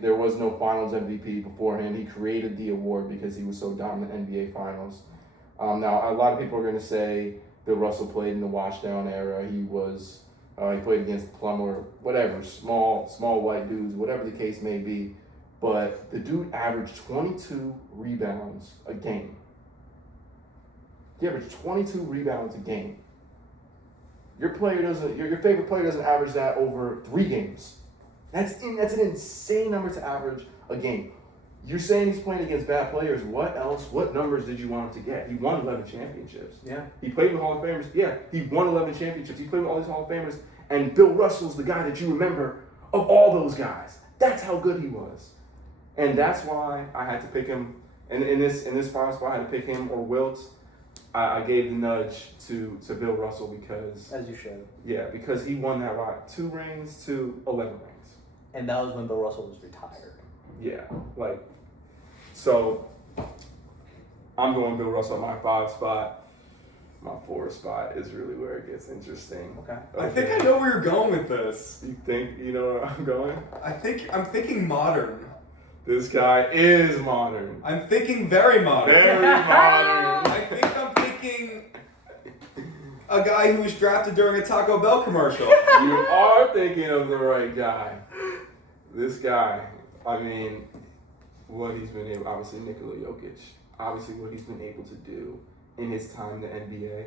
There was no Finals MVP before him. He created the award because he was so dominant in NBA Finals. Now, a lot of people are going to say Bill Russell played in the washdown era. He played against Plummer, whatever, small white dudes, whatever the case may be. But the dude averaged 22 rebounds a game. He averaged 22 rebounds a game. Your favorite player doesn't average that over 3 games. That's an insane number to average a game. You're saying he's playing against bad players. What else? What numbers did you want him to get? He won 11 championships. Yeah. He played with Hall of Famers. Yeah, he won 11 championships. He played with all these Hall of Famers. And Bill Russell's the guy that you remember of all those guys. That's how good he was. And that's why I had to pick him. And in this 5 spot, I had to pick him or Wilt. I gave the nudge to Bill Russell because... As you should. Yeah, because he won that lot. 2 rings to 11 rings. And that was when Bill Russell was retired. Yeah, so I'm going Bill Russell on my 5 spot. My 4 spot is really where it gets interesting. Okay. I think I know where you're going with this. You think you know where I'm going? I'm thinking modern. This guy is modern. I'm thinking very modern. Very modern. I think I'm thinking a guy who was drafted during a Taco Bell commercial. You are thinking of the right guy. This guy, what he's been able, obviously Nikola Jokic, obviously what he's been able to do in his time in the NBA.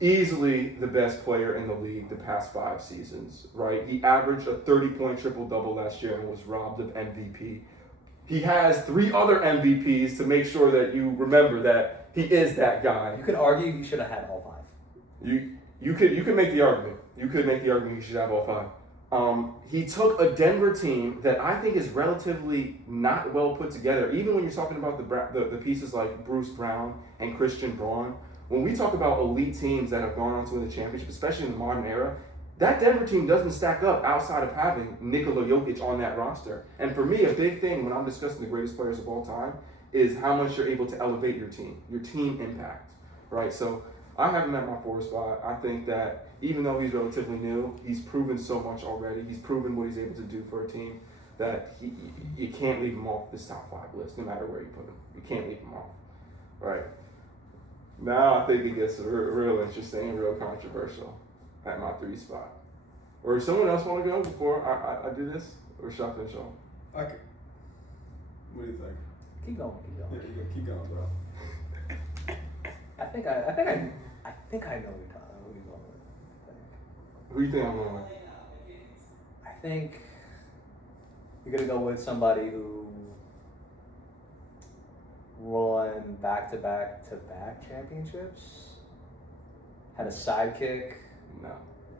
Easily the best player in the league the past 5 seasons, right? He averaged a 30-point triple-double last year and was robbed of MVP. He has 3 other MVPs to make sure that you remember that he is that guy. You could argue he should have had all 5. You could make the argument. You could make the argument he should have all 5. He took a Denver team that I think is relatively not well put together. Even when you're talking about the pieces like Bruce Brown and Christian Braun, when we talk about elite teams that have gone on to win the championship, especially in the modern era, that Denver team doesn't stack up outside of having Nikola Jokic on that roster. And for me, a big thing when I'm discussing the greatest players of all time is how much you're able to elevate your team impact, right? So I have him at my 4 spot. I think that even though he's relatively new, he's proven so much already. He's proven what he's able to do for a team that you can't leave him off this top 5 list, no matter where you put him. You can't leave him off, right? Now I think it gets real interesting and real controversial at my 3 spot. Or does someone else want to go before I do this? Or should I finish off? What do you think? Keep going. Yeah, keep going, bro. I think I know who you're going with. Who do you think I'm going with? I think you're gonna go with somebody who won back-to-back championships. Had a sidekick. No.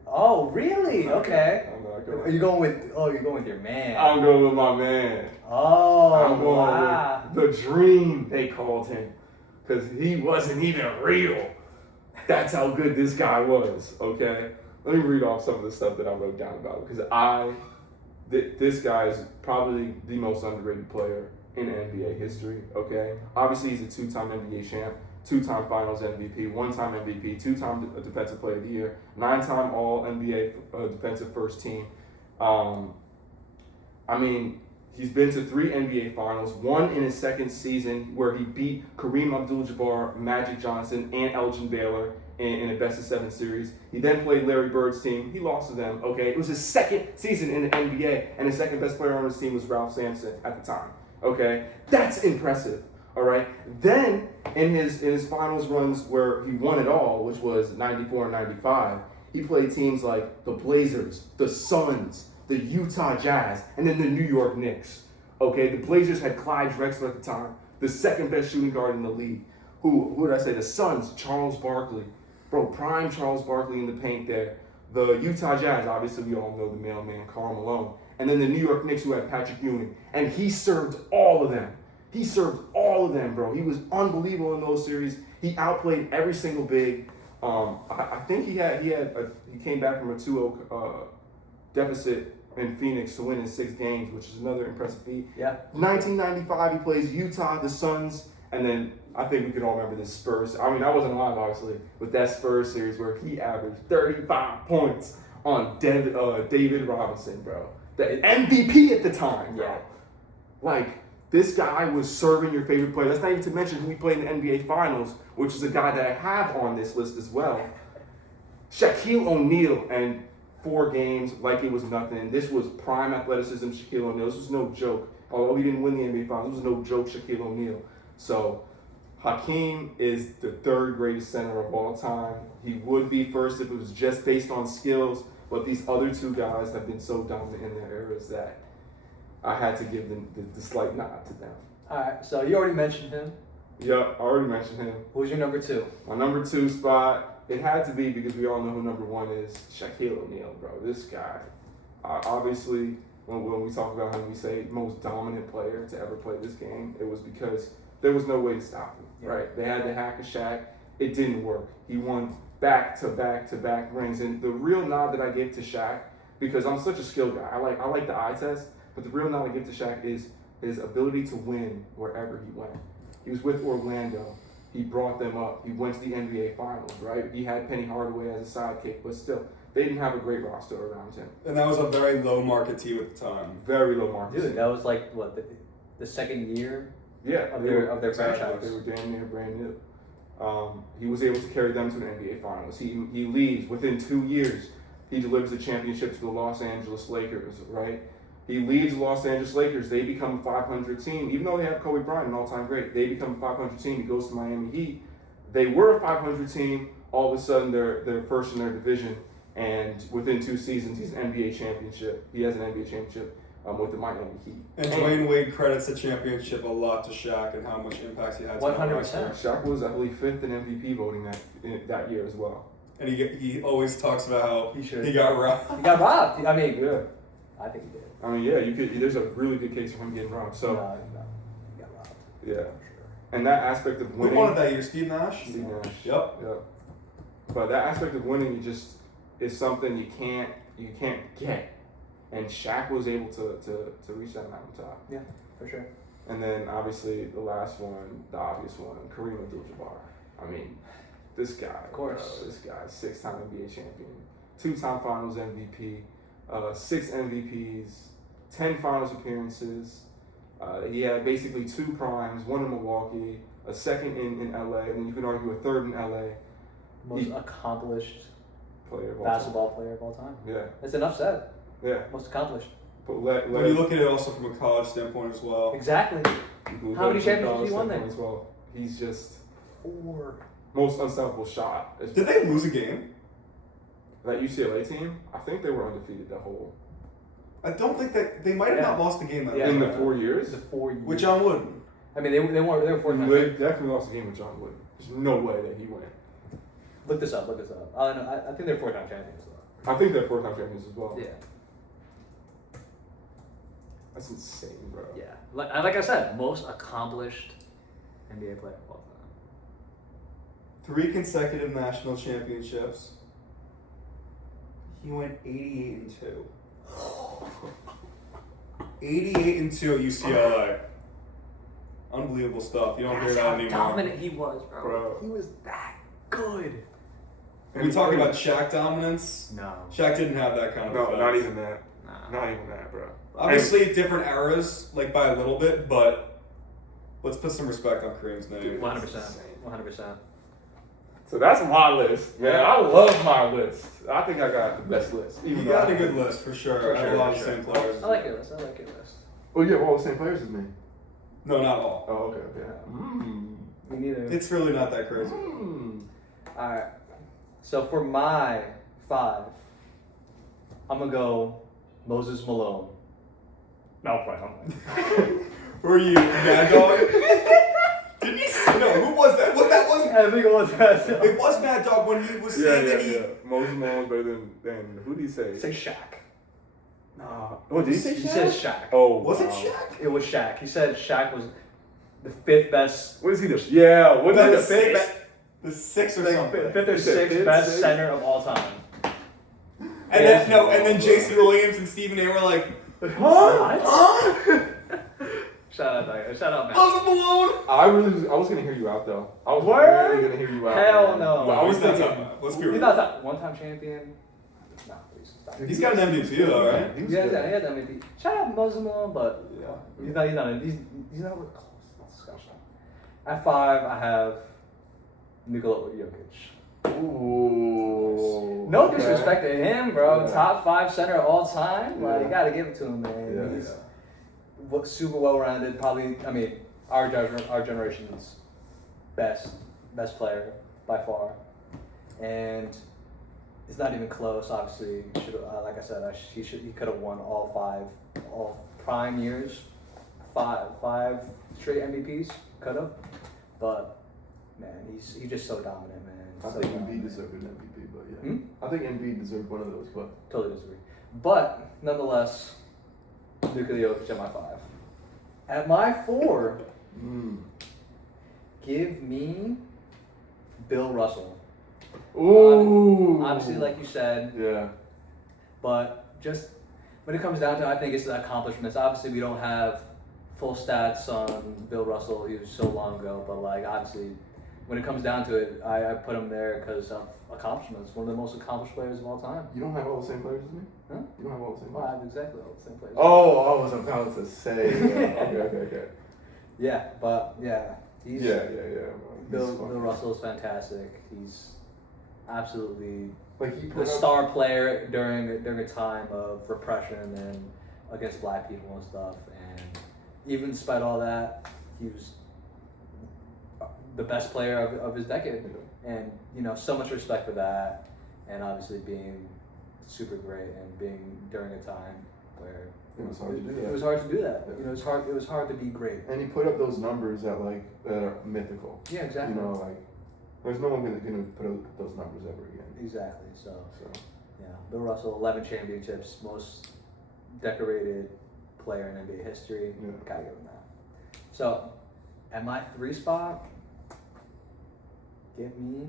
Oh, really? Okay. I'm not going. Are you going with? Oh, you're going with your man. I'm going with my man. Oh, I'm going wow. with the dream, they called him. Because he wasn't even real. That's how good this guy was, okay? Let me read off some of the stuff that I wrote down about him. Because this guy is probably the most underrated player in NBA history, okay? Obviously, he's a 2-time NBA champ, 2-time Finals MVP, 1-time MVP, 2-time Defensive Player of the Year, 9-time All-NBA Defensive First Team. He's been to 3 NBA Finals, 1 in his 2nd season where he beat Kareem Abdul-Jabbar, Magic Johnson, and Elgin Baylor in a best-of-7 series. He then played Larry Bird's team. He lost to them, okay? It was his 2nd season in the NBA, and his 2nd best player on his team was Ralph Sampson at the time, okay? That's impressive, all right? Then, in his finals runs where he won it all, which was 94 and 95, he played teams like the Blazers, the Suns, the Utah Jazz, and then the New York Knicks. Okay, the Blazers had Clyde Drexler at the time. the second best shooting guard in the league. Who did I say? The Suns, Charles Barkley. Bro, prime Charles Barkley in the paint there. The Utah Jazz, obviously we all know the mailman, Karl Malone. And then the New York Knicks, who had Patrick Ewing. And he served all of them. He served all of them, bro. He was unbelievable in those series. He outplayed every single big. I think he came back from a 2-0 deficit in Phoenix to win in 6 games, which is another impressive feat. Yeah. 1995, he plays Utah, the Suns, and then I think we could all remember the Spurs. I mean, I wasn't alive, obviously, but that Spurs series where he averaged 35 points on David Robinson, bro. The MVP at the time, bro. Yeah. Like, this guy was serving your favorite player. That's not even to mention who he played in the NBA Finals, which is a guy that I have on this list as well. Shaquille O'Neal, and 4 games like it was nothing. This was prime athleticism, Shaquille O'Neal. This was no joke. Although he didn't win the NBA Finals, this was no joke, Shaquille O'Neal. So, Hakeem is the 3rd greatest center of all time. He would be first if it was just based on skills, but these other 2 guys have been so dominant in their eras that I had to give them the slight nod to them. All right. So you already mentioned him. Yep, I already mentioned him. Who's your number 2? My number 2 spot, it had to be because we all know who number 1 is, Shaquille O'Neal, bro. This guy, obviously, when we talk about him, we say most dominant player to ever play this game. It was because there was no way to stop him, right? They had to hack a Shaq. It didn't work. He won back-to-back rings. And the real nod that I give to Shaq, because I'm such a skill guy, I like the eye test, but the real nod I give to Shaq is his ability to win wherever he went. He was with Orlando. He brought them up. He went to the NBA Finals, right? He had Penny Hardaway as a sidekick, but still, they didn't have a great roster around him. And that was a very low market team at the time. Very low market. Dude, that was like what the second year Yeah, of their exactly. franchise. They were damn near brand new. He was able to carry them to the NBA Finals. He leaves within 2 years. He delivers the championship to the Los Angeles Lakers, right? He leaves the Los Angeles Lakers. They become a 500 team. Even though they have Kobe Bryant, an all-time great, they become a 500 team. He goes to Miami Heat. They were a 500 team. All of a sudden, they're first in their division. And within 2 seasons, he's an NBA championship. He has an NBA championship with the Miami Heat. And Dwayne Wade credits the championship a lot to Shaq and how much impact he had. 100%. Shaq was, I believe, 5th in MVP voting that year as well. And he always talks about how He he got robbed. He got robbed. I mean, Yeah. I think he did. I mean, yeah, you could. There's a really good case for him getting robbed. So, No, he got robbed. yeah. For sure. And that aspect of Who winning. won it that year? Steve Nash? Steve Nash. Yep. Yep. But that aspect of winning, is something you can't get. And Shaq was able to reach that mountaintop. Yeah, for sure. And then obviously the last one, the obvious one, Kareem Abdul-Jabbar. I mean, this guy, of course. this guy, 6-time NBA champion, 2-time Finals MVP, 6 MVPs, 10 Finals appearances. He had basically 2 primes, 1 in Milwaukee, a second in LA, and then you can argue a third in LA. Most accomplished Player of all basketball player of all time. time. Yeah, That's enough said. yeah. Most accomplished. But let When you look at it also from a college standpoint as well. Exactly. How many championships he won then? as well? He's just 4. most unstoppable shot. Did they lose a game? That UCLA team, I think they were undefeated the whole I don't think they might have Yeah. not lost a game that Yeah. in year. the 4 years. The 4 years. With John Wooden. I mean, they were 4 times. They definitely lost a game with John Wood. There's no way that he went. Look this up. I think they're 4-time champions though. I think they're 4-time champions as well. Yeah. That's insane, bro. Yeah, like I said, most accomplished NBA player of all time. 3 consecutive national championships. He went 88-2. 88-2 at UCLA. Unbelievable stuff. You don't hear That's that how anymore. dominant he was, bro. Bro. He was that good. Are we talking about Shaq dominance? No. Shaq didn't have that kind of No, effect. not even that. Nah. Not even that, bro. Obviously, different eras, like by a little bit, but let's put some respect on Kareem's name. 100%. 100%. So that's my list, man. I love my list. I think I got the best list. You Even though got I- a good list for sure. For I have sure, a lot of for the same sure. players. I like your list. I like your list. Oh, you have all the same players as me. No, not all. Oh, okay, okay. Me neither. It's really not that crazy. Alright. So for my 5, I'm gonna go Moses Malone. No, I'm playing. Who are you, Mad Dog? who was that? What that was? I think it was that. It was Mad Dog when he was saying that he. Moses Malone was better than who did he say? Say Shaq. Nah. What did he say? He said Shaq. Oh, Was it wow. Shaq? It was Shaq. He said Shaq was the fifth best. What is he? Yeah. What The is he? sixth, the sixth or something. Fifth or He said sixth fifth, best sixth? center of all time. And then Jason Williams and Stephen A were like, Huh? Shout out, Matt. Moses Malone. I was gonna hear you out though. I was Word? really gonna hear you out. Hell man. no. I was He's not thinking. top five. Let's be He's real. not that one-time champion. No, please stop. He's got an MVP though, right? He was Yeah, good. he had MVP. Shout out Moses Malone, but Yeah. he's not really close to that discussion. At 5, I have Nikola Jokic. Ooh. No okay. disrespect to him, bro. Yeah. Top 5 center of all time. Like, Yeah. you gotta give it to him, man. Yeah, He's yeah. super well-rounded. Probably, I mean, our generation's best player by far, and it's not even close. Obviously, like I said, he could have won all prime years, five straight MVPs. Could have, but man, he's just so dominant, man. I So think dominant. Embiid deserved an MVP, but yeah. Hmm? I think Embiid deserved one of those, but Totally disagree. But nonetheless, Nikola Jokic at my 5. At my 4, give me Bill Russell. Ooh. Obviously, like you said, Yeah. but just when it comes down to, I think it's the accomplishments. Obviously, we don't have full stats on Bill Russell. He was so long ago, but like obviously, when it comes down to it, I put him there because of accomplishments. One of the most accomplished players of all time. You don't have all the same players as me? Huh? You don't have all the same Well, I players? have exactly all the same players. Oh, I was about to say. Okay. Yeah, but yeah, he's Yeah. Bill He's fucking- Russell is fantastic. He's absolutely Like he the put up, star player during a time of repression and against black people and stuff. And even despite all that, he was the best player of his decade. And so much respect for that. And obviously being super great and being during a time where It was hard to do that. It was hard to do that. Yeah. It was hard to be great. And he put up those numbers that are mythical. Yeah, exactly. Like there's no one gonna put up those numbers ever again. Exactly. So. So Yeah, Bill Russell, 11 championships, most decorated player in NBA history. Yeah. Gotta give him that. So, at my 3 spot, give me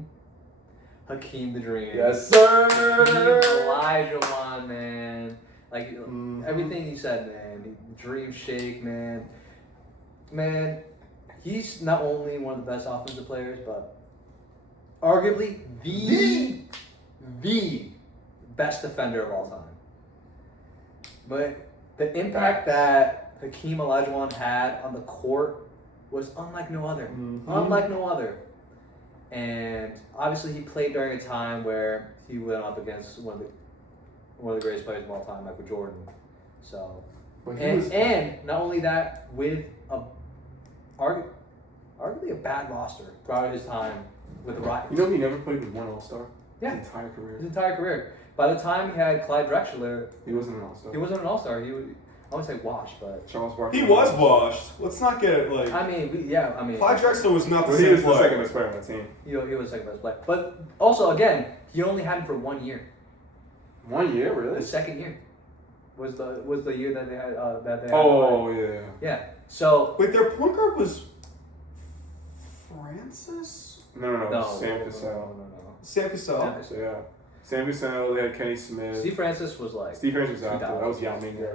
Hakeem the Dream. yes, sir. Hakeem Olajuwon, man. Like Mhm. everything you said, man. Dream shake, man. Man, he's not only one of the best offensive players, but arguably the best defender of all time. But the impact that Hakeem Olajuwon had on the court was unlike no other. Mhm. Unlike no other. And obviously he played during a time where he went up against one of the greatest players of all time, Michael Jordan. So But he and, was, and not only that, with arguably a bad roster throughout his time with the Rockets. you know he never played with one All-Star Yeah. his entire career. His entire career. By the time he had Clyde Drexler, He wasn't an All-Star. he wasn't an all-star. I wouldn't say washed, but Charles Barkley. He was washed. Let's not get it like. I mean, Clyde Drexler was not the Well, he same was the player. second best player on the team. he was second best player. But also, again, he only had him for 1 year. 1 year, really? The second year was the year that they had Oh yeah. yeah. So Wait, their point guard was Francis? No. Sam Cassell. No. Sam Cassell. So yeah, Sam Cassell. They had Kenny Smith. Steve Francis was like Steve Francis was out there. 2000. That was Yao Ming. Yeah.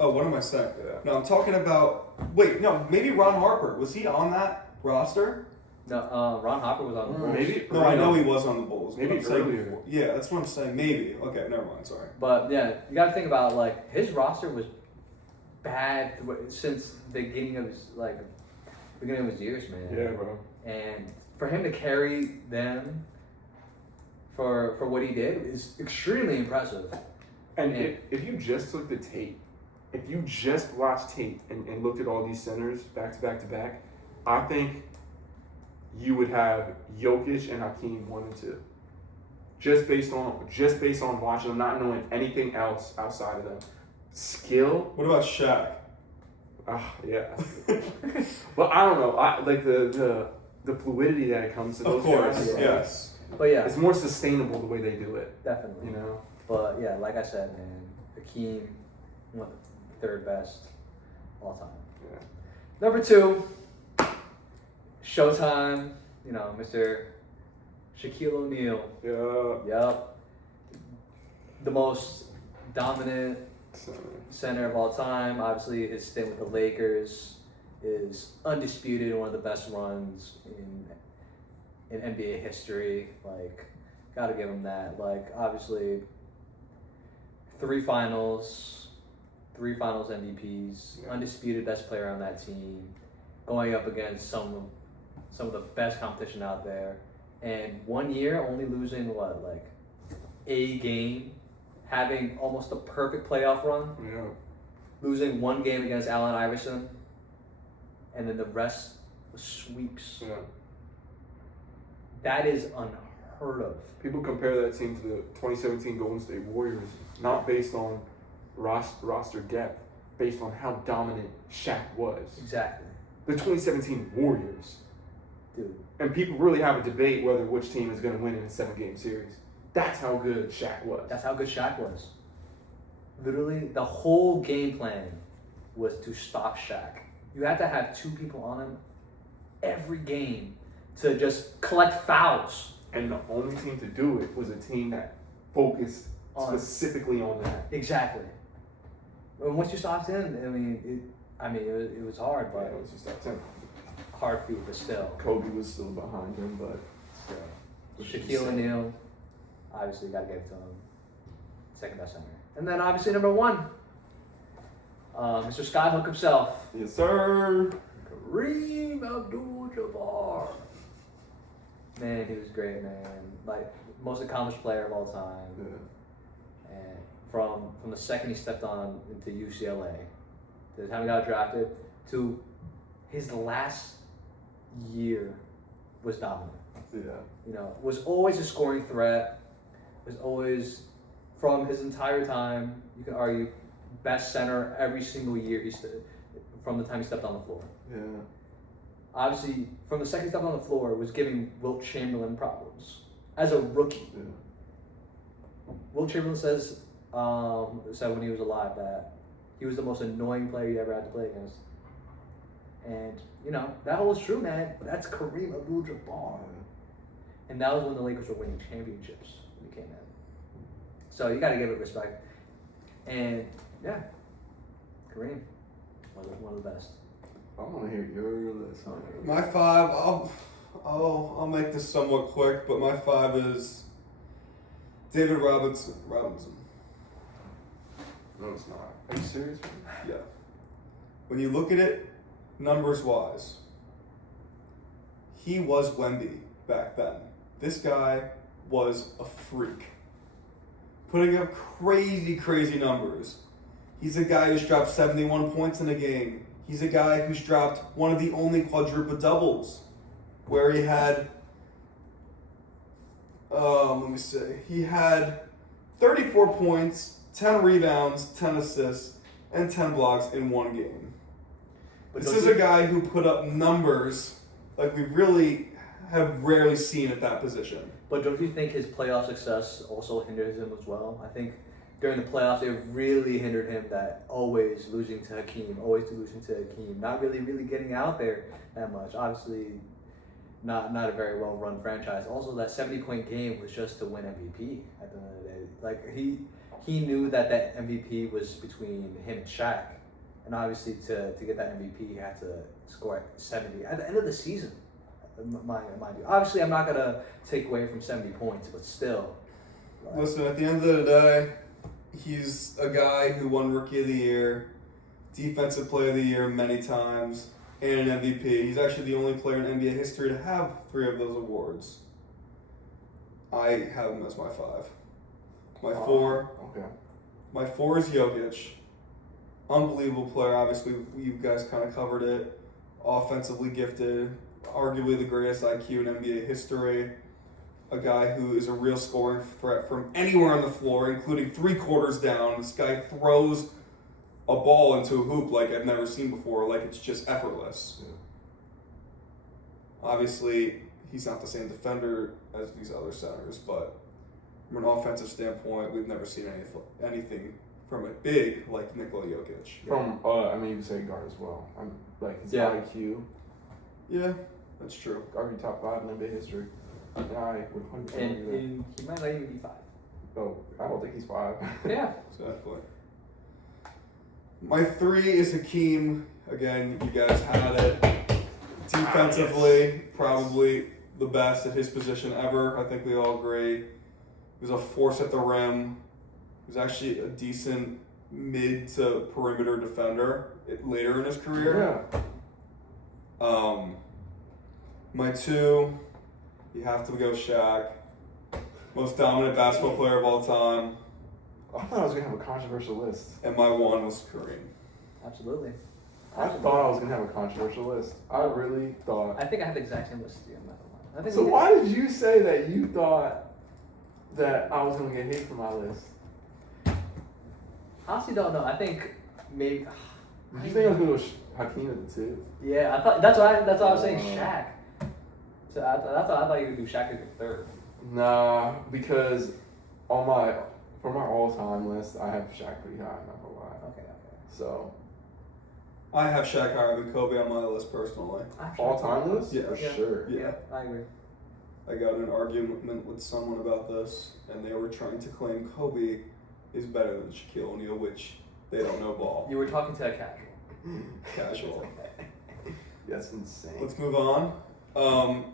Oh, what am I saying? Yeah. No, I'm talking about. Wait, no, maybe Ron Harper. Was he on that roster? No, Ron Hopper was on the Bulls. Maybe. No, I know he was on the Bulls. but Maybe I'm saying earlier. before- Yeah, that's what I'm saying. Maybe. Okay, never mind. Sorry. But yeah, you got to think about like his roster was bad since the beginning of his years, man. Yeah, bro. And for him to carry them for what he did is extremely impressive. And Yeah. if you just took the tape, if you just watched tape and looked at all these centers back to back to back, I think you would have Jokic and Hakeem 1 and 2. Just based on watching them, not knowing anything else outside of them. Skill, What about Shaq? yeah. But I don't know. I like the the fluidity that comes to Of those course, guys. yes. But yeah, It's more sustainable the way they do it. definitely. You know. But yeah, like I said, man, Hakeem, what, third best all time. Yeah. Number 2, Showtime. You know, Mr. Shaquille O'Neal. Yeah. Yup. The most dominant So, center of all time. Obviously, his stint with the Lakers is undisputed, one of the best runs in NBA history. Like, gotta give him that. Like, obviously, 3 finals MVPs, Yeah. undisputed best player on that team, going up against some of the best competition out there, and 1 year only losing a game, having almost a perfect playoff run, yeah. losing 1 game against Allen Iverson, and then the rest was sweeps. Yeah. That is unheard of. People compare that team to the 2017 Golden State Warriors, not based on roster depth, based on how dominant Shaq was. Exactly, The 2017 Warriors. dude. And people really have a debate whether which team is going to win in a 7-game series. That's how good Shaq was. That's how good Shaq was. Literally, the whole game plan was to stop Shaq. You had to have 2 people on him every game to just collect fouls. And the only team to do it was a team that focused On- specifically on that. Exactly. And once you stopped him, it was hard, But but it was just that tempo. hard feat, but still. Kobe was still behind him, but which is Shaquille insane. O'Neal, obviously got to give it to him. Second best center. And then obviously number 1, Mr. Skyhook himself, Yes, sir. Kareem Abdul-Jabbar. Man, he was great, man. Like, most accomplished player of all time. Yeah. And from the second he stepped on into UCLA, to the time he got drafted, to his last year was dominant. Yeah. You know, was always a scoring threat, was always, from his entire time, you can argue, best center every single year from the time he stepped on the floor. Yeah. Obviously, from the second he stepped on the floor, was giving Wilt Chamberlain problems as a rookie. Yeah. Wilt Chamberlain said when he was alive that he was the most annoying player he ever had to play against. And, you know, that holds true, man. That's Kareem Abdul-Jabbar. And that was when the Lakers were winning championships when he came in. So you got to give it respect. And, yeah, Kareem, one of the best. I want to hear your list. My 5, I'll make this somewhat quick, but my 5 is David Robinson. No, it's not. Are you serious? Yeah. When you look at it, numbers wise, he was Wemby back then. This guy was a freak. Putting up crazy numbers. He's a guy who's dropped 71 points in a game. He's a guy who's dropped one of the only quadruple doubles, where he had, he had 34 points, 10 rebounds, 10 assists, and 10 blocks in one game. But This don't is you- a guy who put up numbers like we really have rarely seen at that position. But don't you think his playoff success also hinders him as well? I think during the playoffs, it really hindered him that always losing to Hakeem, not really getting out there that much. Obviously, not a very well-run franchise. Also, that 70-point game was just to win MVP at the end of the day. Like, he knew that MVP was between him and Shaq. And obviously, to get that MVP, he had to score 70 at the end of the season. Mind you. Obviously, I'm not going to take away from 70 points, but still. like, Listen, at the end of the day, he's a guy who won Rookie of the Year, Defensive Player of the Year many times, and an MVP. He's actually the only player in NBA history to have 3 of those awards. I have him as my 5. My 4. Okay. My 4 is Jokic. Unbelievable player, obviously, you guys kind of covered it. Offensively gifted, arguably the greatest IQ in NBA history. A guy who is a real scoring threat from anywhere on the floor, including 3 quarters down. This guy throws a ball into a hoop like I've never seen before, like it's just effortless. Obviously, he's not the same defender as these other centers, but from an offensive standpoint, we've never seen anything from a big like Nikola Jokic. From you can say guard as well. Like his Yeah. IQ, Yeah, that's true. guard be top 5 in NBA history. And I would 100% agree with that. And he might not even be 5. Oh, I don't think he's 5. Yeah. Exactly. My 3 is Hakeem. Again, you guys had it. Defensively, probably the best at his position ever. I think we all agree. He was a force at the rim. He was actually a decent mid to perimeter defender later in his career. Yeah. My 2, you have to go Shaq. Most dominant basketball player of all time. I thought I was gonna have a controversial list. And my 1 was Kareem. Absolutely. I thought I was gonna have a controversial list. I really thought. I think I have the exact same list as you. I'm not gonna lie. I think So we why did you say that you thought that I was gonna get hate from my list? honestly don't know. I think maybe. Did you think I was gonna go with Hakeem at the 2? Yeah, I thought that's why I was saying Shaq. So that's why I thought you would do Shaq as your 3rd. Nah, because for my all-time list, I have Shaq pretty high. Not gonna lie. Okay. So I have Shaq higher than Kobe on my list personally. all-time list Yeah. for Yeah. sure. Yeah, I agree. I got in an argument with someone about this, and they were trying to claim Kobe is better than Shaquille O'Neal, which they don't know ball. You were talking to a casual. Casual. That's insane. Let's move on.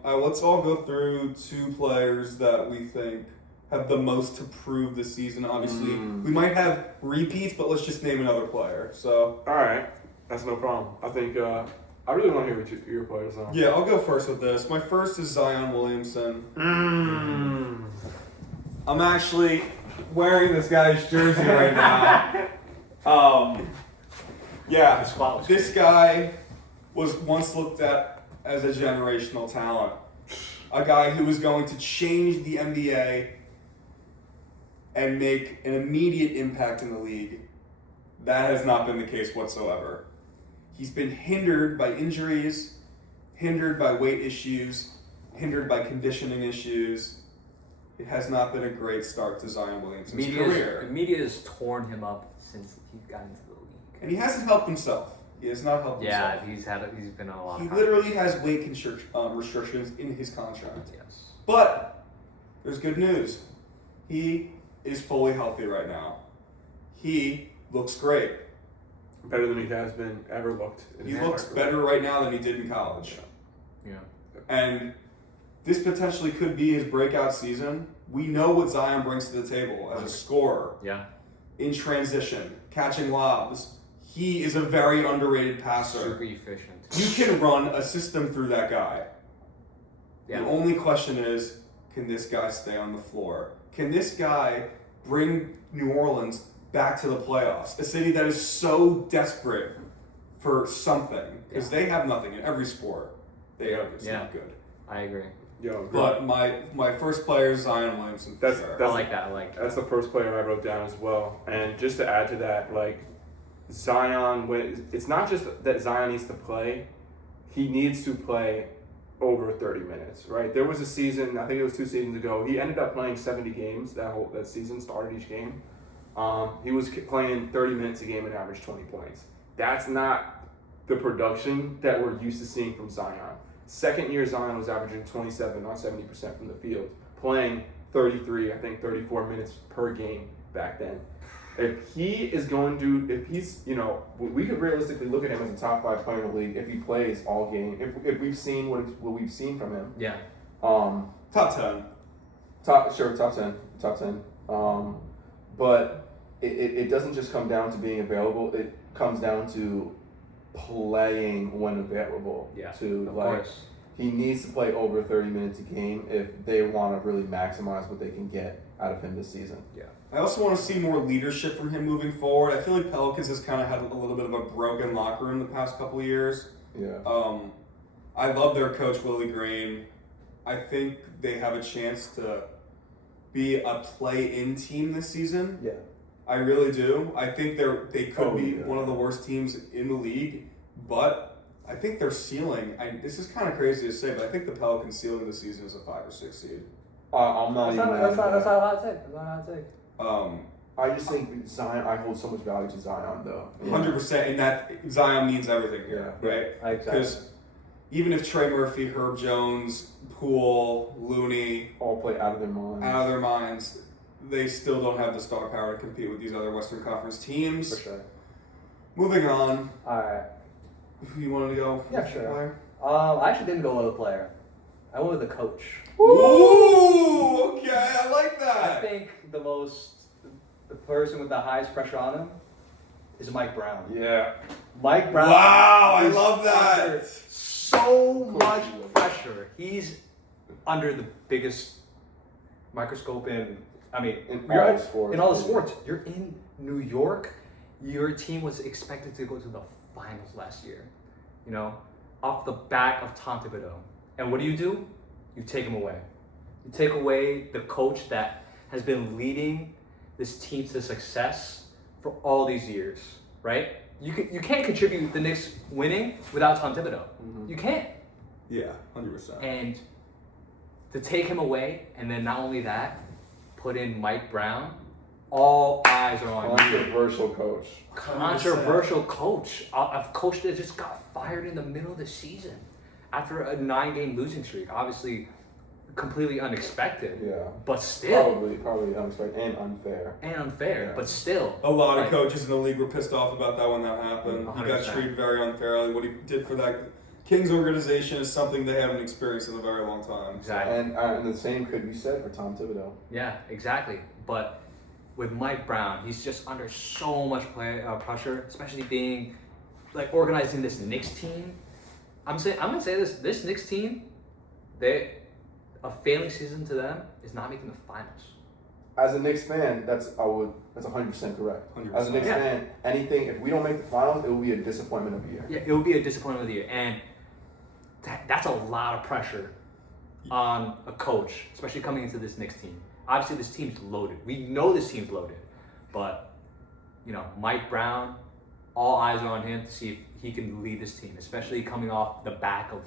Let's all go through 2 players that we think have the most to prove this season. Obviously, we might have repeats, but let's just name another player. So, All right, that's no problem. I think I really want to hear what your players are. yeah, I'll go first with this. My first is Zion Williamson. I'm actually wearing this guy's jersey right now. Yeah, The squad was this guy was once looked at as a generational talent. A guy who was going to change the NBA and make an immediate impact in the league. That has not been the case whatsoever. He's been hindered by injuries, hindered by weight issues, hindered by conditioning issues. It has not been a great start to Zion Williamson's career. The media has torn him up since he got into the league. And he hasn't helped himself. He has not helped Yeah, himself. he's been on a lot He of literally has weight restrictions in his contract. Yes. But there's good news. He is fully healthy right now. He looks great. Better than he has been ever looked. In He his looks career. better right now than he did in college. Yeah. And this potentially could be his breakout season. We know what Zion brings to the table as a scorer, Yeah. in transition, catching lobs. He is a very underrated passer. Super efficient. You can run a system through that guy. Yeah. The only question is, can this guy stay on the floor? Can this guy bring New Orleans back to the playoffs? A city that is so desperate for something, because they have nothing in every sport. They are just not good. I agree. Yo, But my first player is Zion Williamson. For That's- sure. that's- I like that. That's the first player I wrote down as well. And just to add to that, like Zion, it's not just that Zion needs to play; he needs to play over 30 minutes. Right? There was a season, I think it was 2 seasons ago. He ended up playing 70 games that season. Started each game. He was playing 30 minutes a game and averaged 20 points. That's not the production that we're used to seeing from Zion. Second year Zion was averaging 27 on 70% from the field, playing 33, I think 34 minutes per game back then. If he's, we could realistically look at him as a top 5 player in the league if he plays all game. If we've seen what we've seen from him. Yeah. Top 10. Top 10. But it doesn't just come down to being available. It comes down to playing when available. Yeah. To Of like, course. he needs to play over 30 minutes a game if they want to really maximize what they can get out of him this season. Yeah. I also want to see more leadership from him moving forward. I feel like Pelicans has kind of had a little bit of a broken locker room the past couple of years. Yeah. I love their coach, Willie Green. I think they have a chance to be a play-in team this season. Yeah. I really do. I think they could be yeah. one of the worst teams in the league, but I think their ceiling. This is kind of crazy to say, but I think the Pelicans' ceiling this season is a 5 or 6 seed. I'm not That's even. not, that's not, that's that. not a hot take. That's not a hot take. I just think Zion. I hold so much value to Zion, though. 100%, and that Zion means everything here, Yeah. right? Exactly. Because even if Trey Murphy, Herb Jones, Poole, Looney, All play out of their minds. out of their minds, they still don't have the star power to compete with these other Western Conference teams. For sure. Moving on, All right. who you wanted to go? Yeah, with sure. player? I actually didn't go with a player. I went with the coach. Ooh, okay, I like I that. think the person with the highest pressure on him is Mike Brown. Yeah. Mike Brown. Wow, I is love that. under so much he is. pressure. He's under the biggest microscope in In all sports. In all the sports. You're in New York. Your team was expected to go to the finals last year. You know, off the back of Tom Thibodeau. And what do? You take him away. You take away the coach that has been leading this team to success for all these years, right? You can't contribute the Knicks winning without Tom Thibodeau. Mhm. You can't. Yeah, 100%. And to take him away, and then not only that, put in Mike Brown, all eyes are on you. Controversial coach. Controversial coach. A coach that just got fired in the middle of the season after a 9-game losing streak. Obviously, completely unexpected, Yeah. but still, Probably unexpected and unfair. and unfair, Yeah. but still. A lot of Like, coaches in the league were pissed off about that when that happened. He got 100%. treated very unfairly. What he did for that Kings organization is something they haven't experienced in a very long time. Exactly. And the same could be said for Tom Thibodeau. Yeah, exactly. But with Mike Brown, he's just under so much pressure, especially being like organizing this Knicks team. I'm gonna say this Knicks team, a failing season to them is not making the finals. As a Knicks fan, that's 100% correct. 100%. As a Knicks Yeah. fan, if we don't make the finals, it will be a disappointment of the year. Yeah, it will be a disappointment of the year, and that's a lot of pressure on a coach, especially coming into this Knicks team. Obviously, this team's loaded. We know this team's loaded, but Mike Brown, all eyes are on him to see if he can lead this team, especially coming off the back of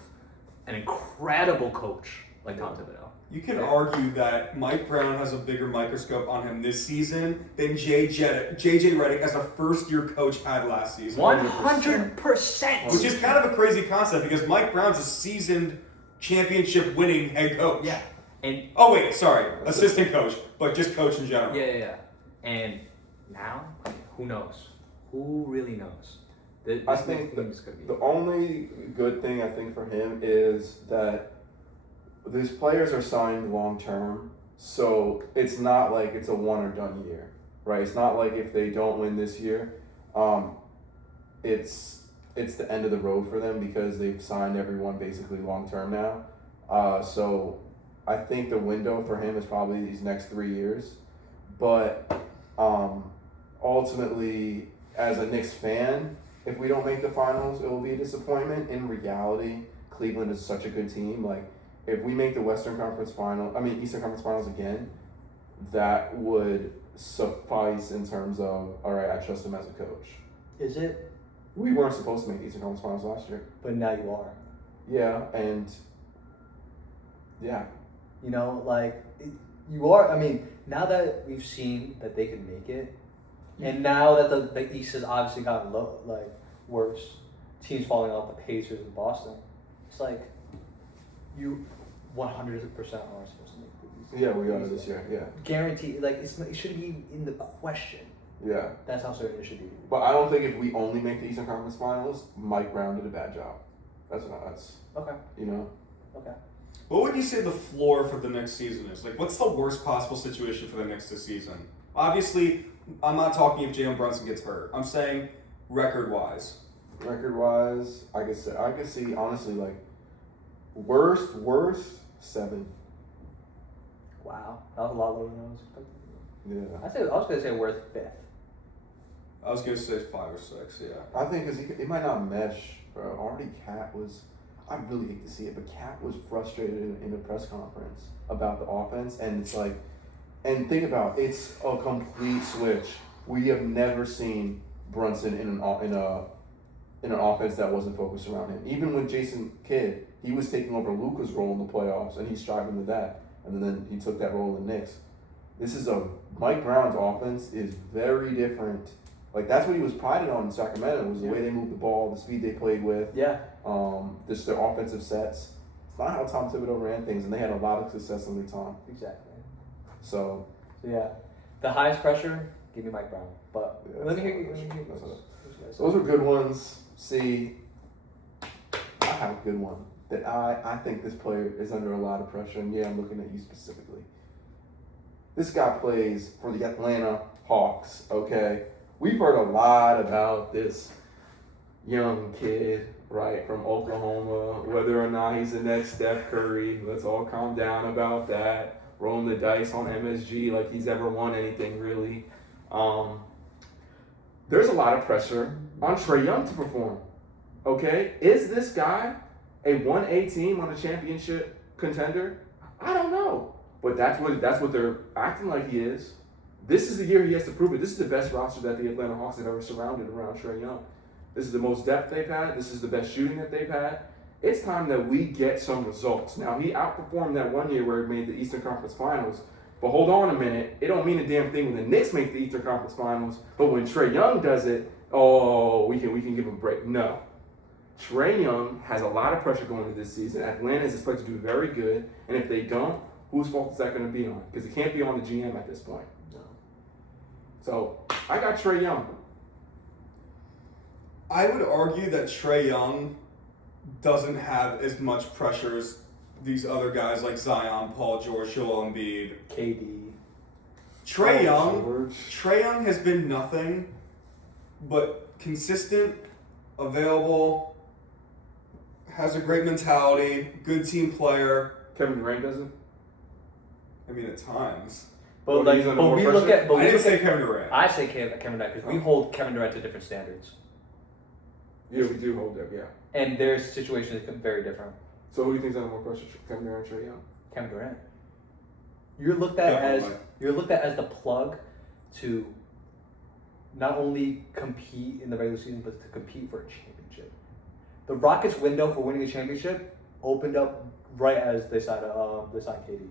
an incredible coach like Tom Thibodeau. You can argue that Mike Brown has a bigger microscope on him this season than JJ Redick as a first-year coach had last season. 100%. Which is kind of a crazy concept because Mike Brown's a seasoned championship-winning head coach. Yeah, and Oh wait, sorry, assistant coach, but just coach in general. yeah. And now, who knows? Who really knows? This I think team is gonna be. The only good thing I think for him is that these players are signed long term, so it's not like it's a one or done year, right? It's not like if they don't win this year, it's the end of the road for them because they've signed everyone basically long term now. So I think the window for him is probably these next 3 years, but ultimately, as a Knicks fan, if we don't make the finals, it will be a disappointment. In reality, Cleveland is such a good team. Like, if we make the Eastern Conference Finals again, that would suffice in terms of, all right, I trust him as a coach. Is it? We weren't supposed to make the Eastern Conference Finals last year. But now you are. Yeah, and yeah. You are. I mean, now that we've seen that they can make it, and now that the East has obviously gotten worse, teams falling off, the Pacers and Boston, it's like you 100% are supposed to make the East. Yeah, we are this year, yeah. Guaranteed. Like it shouldn't be in the question. Yeah. That's how certain it should be. But I don't think if we only make the Eastern Conference Finals, Mike Brown did a bad job. That's Okay. Okay. What would you say the floor for the next season is? Like, what's the worst possible situation for the Knicks this season? Obviously, I'm not talking if Jalen Brunson gets hurt. I'm saying record-wise. Record-wise, I could see honestly worst 7. Wow, that was a lot lower than I was expecting. Yeah. I was gonna say worth 5th. I was going to say 5 or 6, yeah. I think because it might not mesh, bro. Already Cat was, I really hate to see it, but Cat was frustrated in a press conference about the offense, and it's like, and think about it, it's a complete switch. We have never seen Brunson in in an offense that wasn't focused around him. Even with Jason Kidd, he was taking over Luka's role in the playoffs, and he's striving with that. And then he took that role in the Knicks. Mike Brown's offense is very different. Like, that's what he was prided on in Sacramento, was the way they moved the ball, the speed they played with, Yeah. just their offensive sets. It's not how Tom Thibodeau ran things, and they had a lot of success under Tom. Exactly. So, So yeah, the highest pressure, give me Mike Brown. But yeah, let me hear that's you. not Let me hear much. you. those are good ones. See, I have a good one that I think this player is under a lot of pressure, and yeah, I'm looking at you specifically. This guy plays for the Atlanta Hawks, okay? We've heard a lot about this young kid, right, from Oklahoma, whether or not he's the next Steph Curry. Let's all calm down about that. Rolling the dice on MSG like he's ever won anything, really. There's a lot of pressure on Trae Young to perform, okay? Is this guy a 1A team on a championship contender? I don't know. But that's what they're acting like he is. This is the year he has to prove it. This is the best roster that the Atlanta Hawks have ever surrounded around Trae Young. This is the most depth they've had. This is the best shooting that they've had. It's time that we get some results. Now, he outperformed that one year where he made the Eastern Conference Finals. But hold on a minute. It don't mean a damn thing when the Knicks make the Eastern Conference Finals. But when Trae Young does it, oh, we can give him a break. No. Trae Young has a lot of pressure going into this season. Atlanta is expected to do very good. And if they don't, whose fault is that going to be on? Because it can't be on the GM at this point. No. So, I got Trae Young. I would argue that Trae Young doesn't have as much pressure as these other guys like Zion, Paul George, Joel Embiid. KD. Trae Young, George. Trae Young has been nothing but consistent, available, has a great mentality, good team player. Kevin Durant doesn't? I mean, at times. But Oh, like, he's under but more we pressure? look at. But I we didn't look say at. Kevin Durant. I say Kevin Durant because we hold Kevin Durant to different standards, Yeah, we do hold that, yeah. and their situation is very different. So who do you think's under more pressure, Kevin Durant or Trae Young? Kevin Durant. You're looked at Definitely. as the plug to not only compete in the regular season, but to compete for a championship. The Rockets' window for winning a championship opened up right as they signed KD.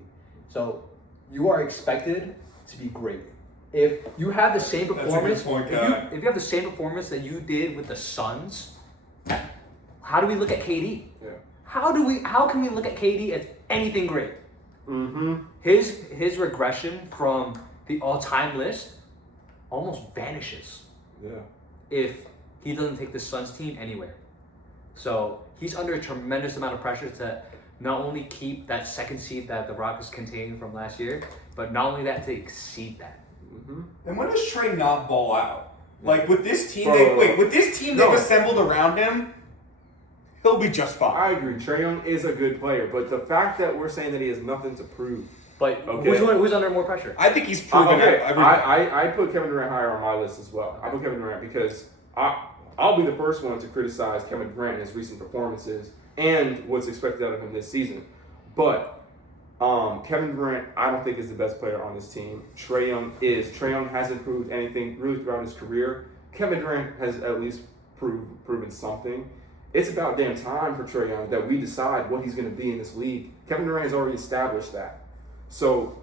So you are expected to be great. If you have the same That's a good performance, point, If Guy. you have the same performance that you did with the Suns, how do we look at KD? Yeah. How can we look at KD as anything great? Mm-hmm. His regression from the all-time list almost vanishes Yeah. if he doesn't take the Suns team anywhere. So he's under a tremendous amount of pressure to not only keep that second seed that the Rockets contained from last year, but not only that, to exceed that. Mm-hmm. And when does Trae not ball out? Like with this team, Bro. with this team No. they've assembled around him, he'll be just fine. I agree. Trae Young is a good player, but the fact that we're saying that he has nothing to prove. But Okay. who's under more pressure? I think he's proven Okay, it. I put Kevin Durant higher on my list as well. I put Kevin Durant because I'll be the first one to criticize Kevin Durant and his recent performances and what's expected out of him this season. But Kevin Durant, I don't think is the best player on this team. Trae Young is. Trae Young hasn't proved anything really throughout his career. Kevin Durant has at least proven something. It's about damn time for Trae Young that we decide what he's going to be in this league. Kevin Durant has already established that. So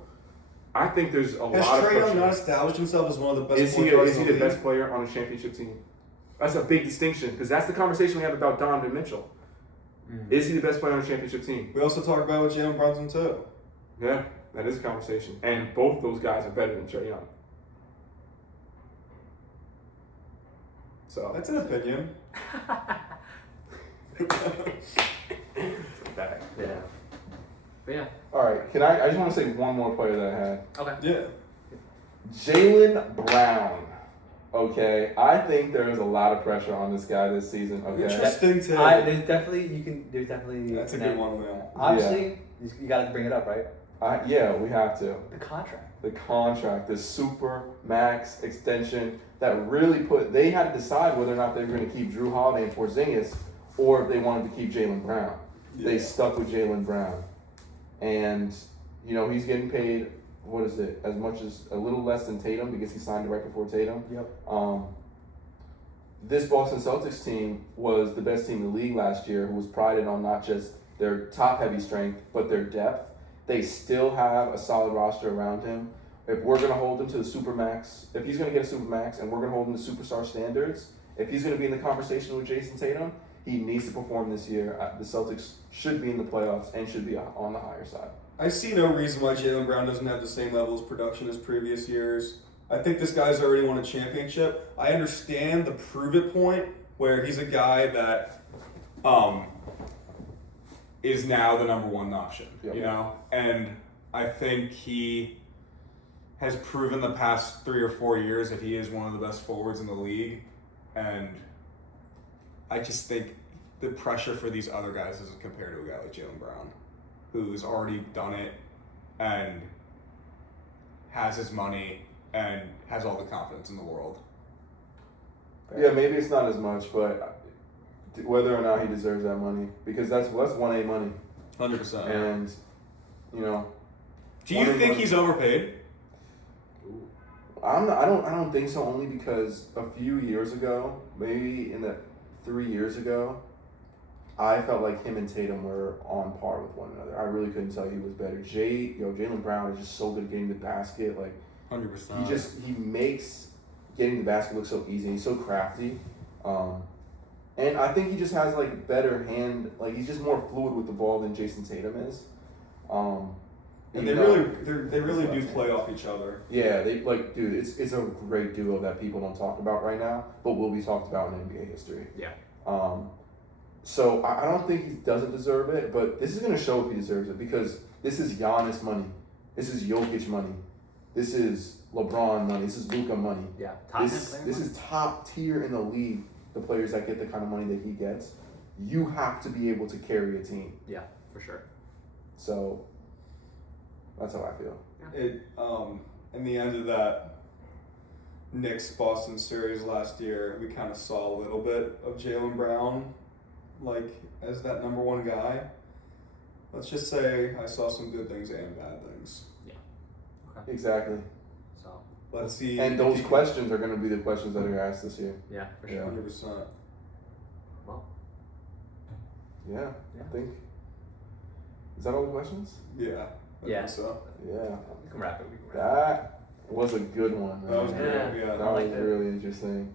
I think there's a Has lot of Trae Young pressure. not established himself as one of the best Is he point guards is in he the the league? best player on a championship team? That's a big distinction because that's the conversation we have about Donovan Mitchell. Is he the best player on a championship team? We also talk about it with Jalen Brunson too. Yeah, that is a conversation. And both those guys are better than Trae Young. So That's an opinion. that. Yeah. But yeah. All right, I just want to say one more player that I had. Okay. Yeah. Jaylen Brown. Okay, I think there is a lot of pressure on this guy this season. Okay, Interesting too. There's definitely. That's a good one, man. Obviously, you got to bring it up, right? yeah, we have to. The contract. The contract, the super max extension that really they had to decide whether or not they were going to keep Drew Holiday and Porzingis or if they wanted to keep Jaylen Brown. They Yeah. stuck with Jaylen Brown. And, he's getting paid, what is it, as much as a little less than Tatum because he signed it right before Tatum. Yep. this Boston Celtics team was the best team in the league last year, who was prided on not just their top heavy strength, but their depth. They still have a solid roster around him. If we're going to hold him to the supermax, if he's going to get a supermax and we're going to hold him to superstar standards, if he's going to be in the conversation with Jason Tatum, he needs to perform this year. The Celtics should be in the playoffs and should be on the higher side. I see no reason why Jaylen Brown doesn't have the same level of production as previous years. I think this guy's already won a championship. I understand the prove it point where he's a guy that is now the number one option, Yep. you know? And I think he has proven the past 3 or 4 years that he is one of the best forwards in the league. And I just think the pressure for these other guys isn't compared to a guy like Jaylen Brown, who's already done it and has his money and has all the confidence in the world. Yeah, maybe it's not as much, but whether or not he deserves that money, because that's 1A money, 100%. and you know. Do you think he's overpaid? I don't think so. Only because a few years ago, maybe in the 3 years ago, I felt like him and Tatum were on par with one another. I really couldn't tell who was better. Jaylen Brown is just so good at getting the basket. Like 100%. he makes getting the basket look so easy. He's so crafty, and I think he just has like better hand. Like he's just more fluid with the ball than Jason Tatum is. And they really do play off each other. Yeah, dude, it's a great duo that people don't talk about right now, but will be talked about in NBA history. Yeah. So I don't think he doesn't deserve it, but this is gonna show if he deserves it, because this is Giannis money, this is Jokic money, this is LeBron money, this is Luka money. Yeah. Top 10 This player is money? top tier in the league. The players that get the kind of money that he gets, you have to be able to carry a team. Yeah, for sure. So that's how I feel. It in the end of that Knicks Boston series last year, we kind of saw a little bit of Jaylen Brown, like as that number one guy. Let's just say I saw some good things and bad things. Exactly. So, Let's see. And those questions are going to be the questions that are asked this year. yeah, for Yeah. sure. 100%. Well, Yeah, Yeah. I think. Is that all the questions? Yeah. I Yeah. think so. Yeah. we can wrap it. We can wrap That was a good one, man. That was Yeah. great. Yeah. That I was liked it. really interesting.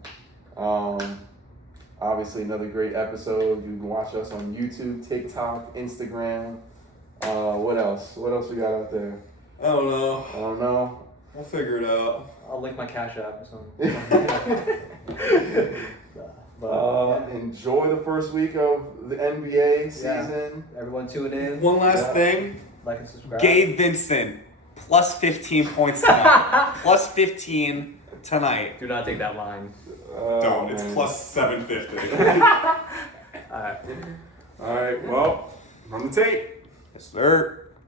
Obviously, another great episode. You can watch us on YouTube, TikTok, Instagram. What else? What else we got out there? I don't know. I don't know. We'll figure it out. I'll link my Cash App or something. But Enjoy the first week of the NBA season. everyone tune in, One last Yeah. thing. like and subscribe. Gabe Vincent, plus 15 points tonight. Plus 15 tonight. Do not take that line. Don't. It's man. plus 750. All right. All right. Well, run the tape. Yes, sir.